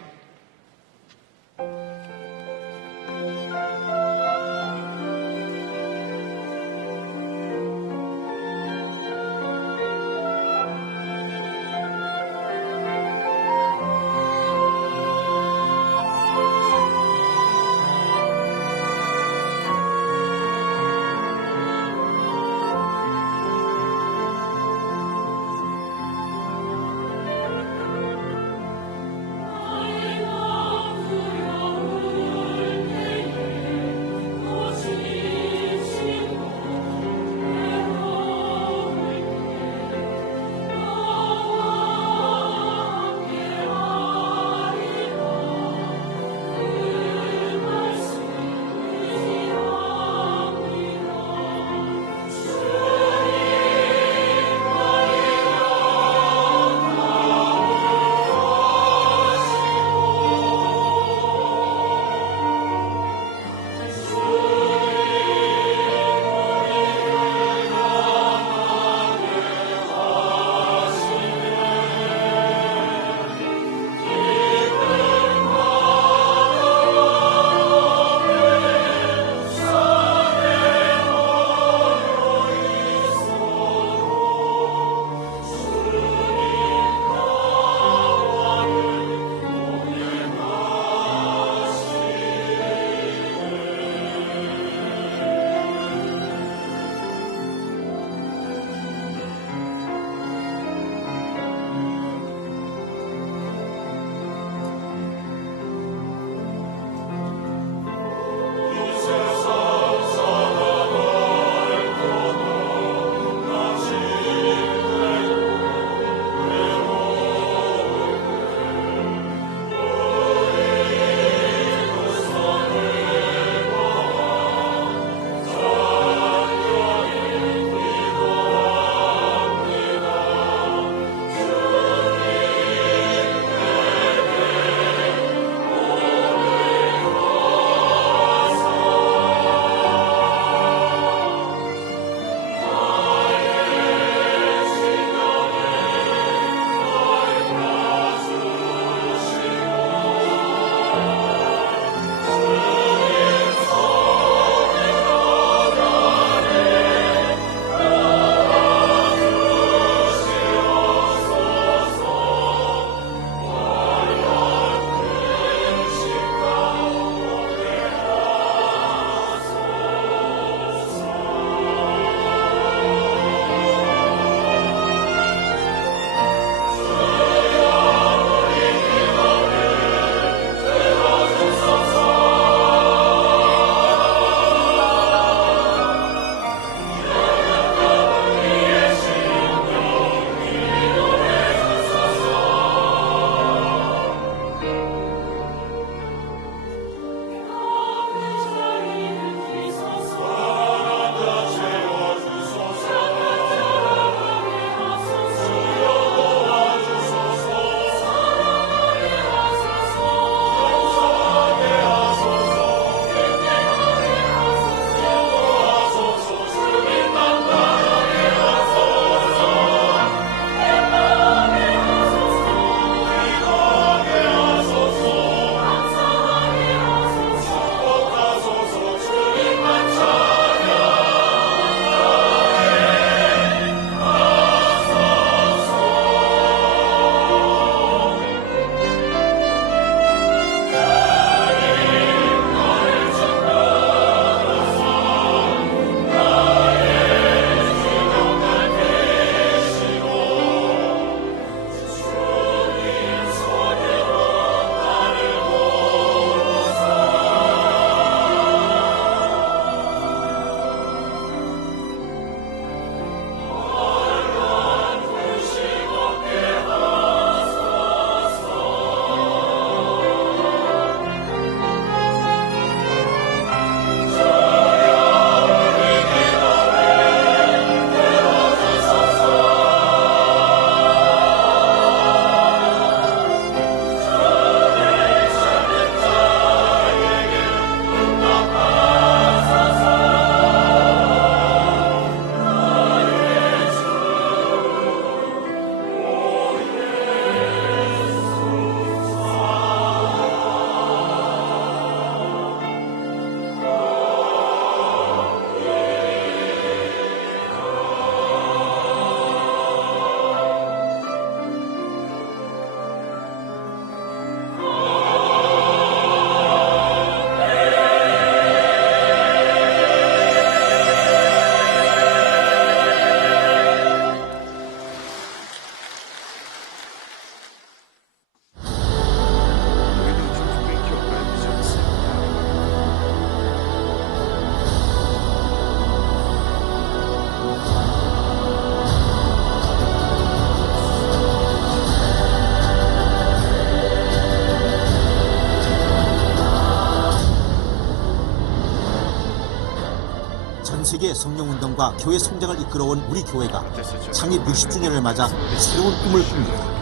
전 세계 성령운동과 교회 성장을 이끌어온 우리 교회가 창립 60주년을 맞아 새로운 꿈을 꿉니다.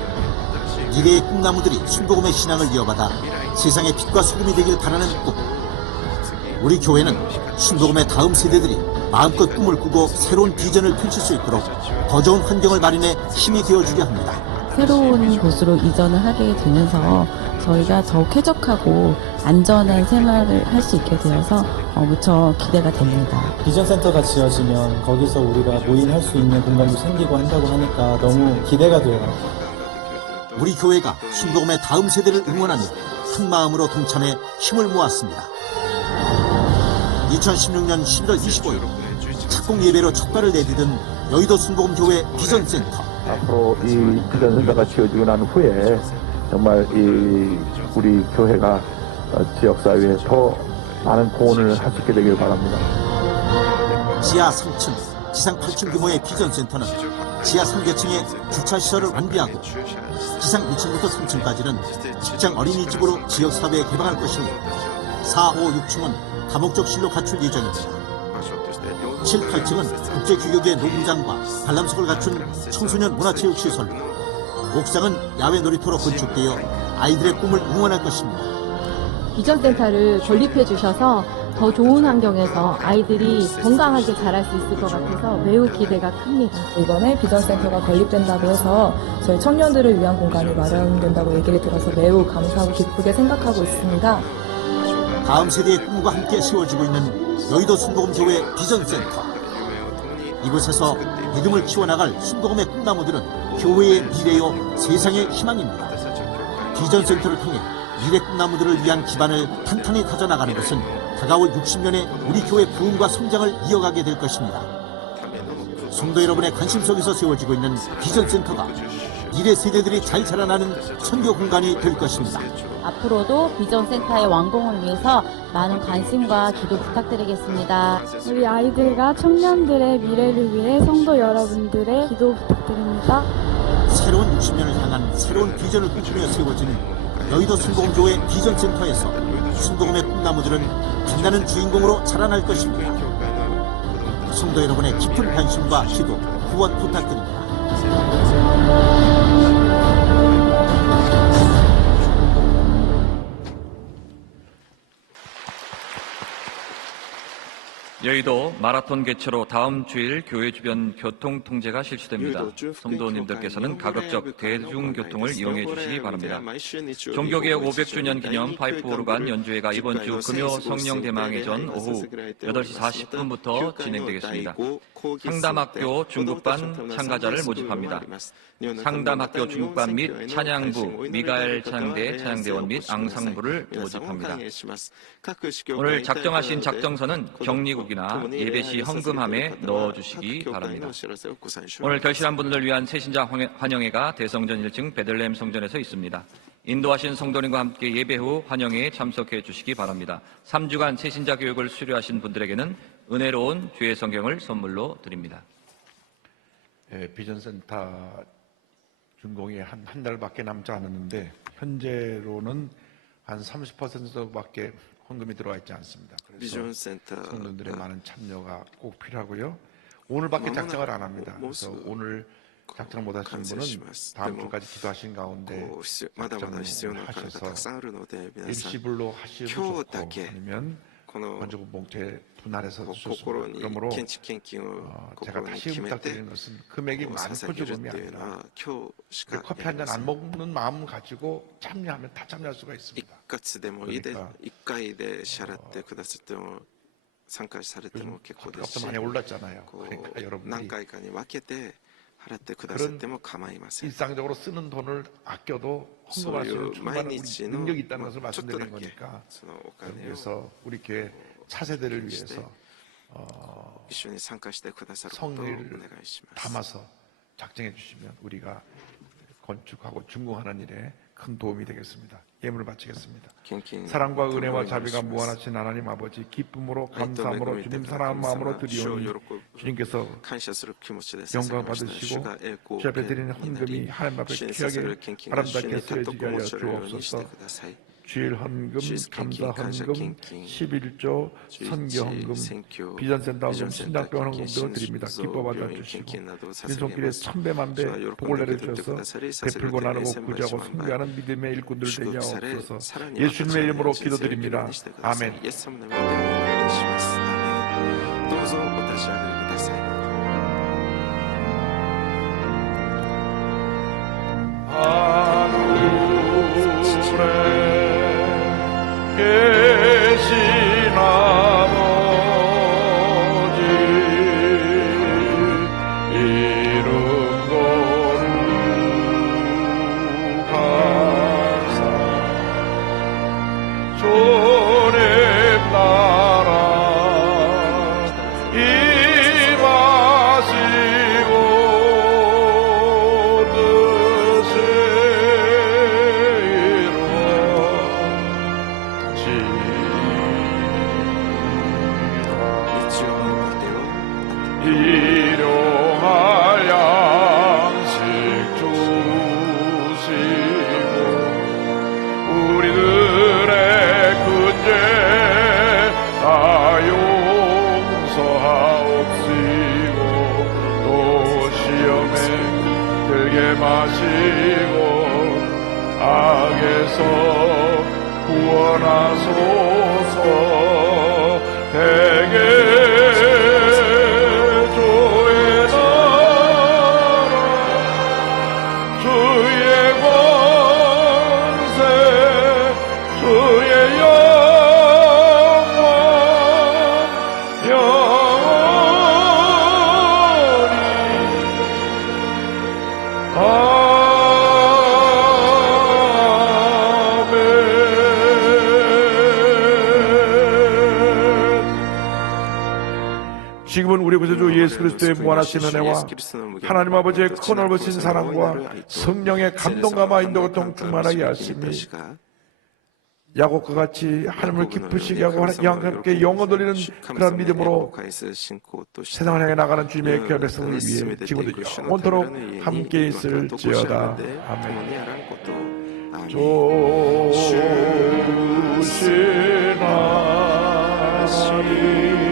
미래의 꿈나무들이 순복음의 신앙을 이어받아 세상의 빛과 소금이 되길 바라는 꿈. 우리 교회는 순복음의 다음 세대들이 마음껏 꿈을 꾸고 새로운 비전을 펼칠 수 있도록 더 좋은 환경을 마련해 힘이 되어주려 합니다. 새로운 곳으로 이전을 하게 되면서 저희가 더욱 쾌적하고 안전한 생활을 할 수 있게 되어서 무척 기대가 됩니다. 비전센터가 지어지면 거기서 우리가 모임할 수 있는 공간도 생기고 한다고 하니까 너무 기대가 돼요. 우리 교회가 순복음의 다음 세대를 응원하며 한 마음으로 동참해 힘을 모았습니다. 2016년 11월 25일 착공 예배로 첫 발을 내디딘 여의도 순복음교회 비전센터. 앞으로 이 비전센터가 지어지고 난 후에 정말 우리 교회가 지역사회에 더 많은 공헌을 할 수 있게 되길 바랍니다. 지하 3층, 지상 8층 규모의 비전센터는 지하 3계층의 주차시설을 완비하고 지상 1층부터 3층까지는 직장 어린이집으로 지역사회에 개방할 것이며 4, 5, 6층은 다목적실로 갖출 예정입니다. 7, 8층은 국제규격의 농구장과 관람석을 갖춘 청소년 문화체육시설로, 옥상은 야외 놀이터로 건축되어 아이들의 꿈을 응원할 것입니다. 비전센터를 건립해 주셔서 더 좋은 환경에서 아이들이 건강하게 자랄 수 있을 것 같아서 매우 기대가 큽니다. 이번에 비전센터가 건립된다고 해서 저희 청년들을 위한 공간이 마련된다고 얘기를 들어서 매우 감사하고 기쁘게 생각하고 있습니다. 다음 세대의 꿈과 함께 세워지고 있는 여의도 순복음교회 비전센터. 이곳에서 믿음을 키워나갈 순복음의 꿈나무들은 교회의 미래요, 세상의 희망입니다. 비전센터를 통해 미래 꿈나무들을 위한 기반을 탄탄히 다져나가는 것은 다가올 60년의 우리 교회 부흥과 성장을 이어가게 될 것입니다. 성도 여러분의 관심 속에서 세워지고 있는 비전센터가 미래 세대들이 잘 자라나는 선교 공간이 될 것입니다. 앞으로도 비전센터의 완공을 위해서 많은 관심과 기도 부탁드리겠습니다. 우리 아이들과 청년들의 미래를 위해 성도 여러분들의 기도 부탁드립니다. 새로운 60년을 향한 새로운 비전을 꿈꾸며 세워진 여의도 순복음교회 비전센터에서 순복음의 꿈나무들은 빛나는 주인공으로 자라날 것입니다. 성도 여러분의 깊은 관심과 기도, 후원 부탁드립니다. 여의도 마라톤 개최로 다음 주일 교회 주변 교통 통제가 실시됩니다. 성도님들께서는 가급적 대중교통을 이용해 주시기 바랍니다. 종교개혁 500주년 기념 파이프 오르간 연주회가 이번 주 금요 성령 대망회전 오후 8시 40분부터 진행되겠습니다. 상담학교 중국반 참가자를 모집합니다. 상담학교 중국반 및 찬양부, 미가엘 찬양대 찬양대원 및 앙상부를 모집합니다. 오늘 작정하신 작정서는 격리국이나 예배시 헌금함에 넣어주시기 바랍니다. 오늘 결실한 분들을 위한 새신자 환영회가 대성전 1층 베들레헴 성전에서 있습니다. 인도하신 성도님과 함께 예배 후 환영회에 참석해 주시기 바랍니다. 3주간 새신자 교육을 수료하신 분들에게는 은혜로운 주의 성경을 선물로 드립니다. 비전센터 준공이 한 달밖에 남지 않았는데 현재로는 한 30%밖에 헌금이 들어와 있지 않습니다. 그래서 성도들의 많은 참여가 꼭 필요하고요. 오늘밖에 작정을 안 합니다. 그래서 오늘 작정 못 하시는 분은 다음 주까지 기도하신 가운데 작정을 하셔서 일시불로 하시도 좋고 아니면 건조부 봉투에 분할해서 주셨습니다. 그러므로 제가 다시 부탁드리는 것은 금액이 많고 적음이 아니라 커피 한 잔 안 먹는 마음 가지고 참여하면 다 참여할 수가 있습니다. 그러니까 값도 많이 올랐잖아요. 그러니까 여러분들이 그런 일상적으로 쓰는 돈을 아껴도 헌금할 수 있는 충분한 우리 능력이 있다는 것을 말씀드리는 거니까 그래서 우리 교회 차세대를 위해서 성의를 담아서 작정해 주시면 우리가 건축하고 준공하는 일에 큰 도움이 되겠습니다. 예물을 바치겠습니다. 사랑과 은혜와 자비가 무한하신 하나님 아버지, 기쁨으로 감사함으로 주님 사랑하는 마음으로 드리오니 주님께서 영광 받으시고 주 앞에 드리는 헌금이 하나님 앞에 귀하게 아름답게 쓰여지게 하여 주옵소서. 주일 헌금, 감사 헌금, 11조, 선교 헌금, 비전센터 헌금, 신학병원 헌금도 드립니다. 기뻐 받아주시고 민손길에 천배만배 복을 내려주셔서 베풀고 나누고 구제하고 선교하는 믿음의 일꾼들 되게 하옵소서. 예수님의 이름으로 기도드립니다. 아멘. イエス様の名前でお願いします。アーメン。どうぞお立ち上がりください。 하늘에 계신 아버지 이름 거룩하사 주님 나라 임하시고 일용할 양식 주시고 우리들의 근죄 다 용서하옵시고 또 시험에 들게 마시고 악에서 구원하소서. 대개 지금은 우리 구세주 예수 그리스도의 무한하신 은혜와 하나님 아버지의 큰 넓으신 사랑과 성령의 감동감화 인도 고통 충만하게 하심이 야곱과 같이 하나님을 기쁘시게 하고 함께 영어 돌리는 그런 믿음으로 세상을 향해 나가는 주님의 귀한 백성을 위해 지금도 영원토록 함께 있을지어다. 아멘. 조신 하나님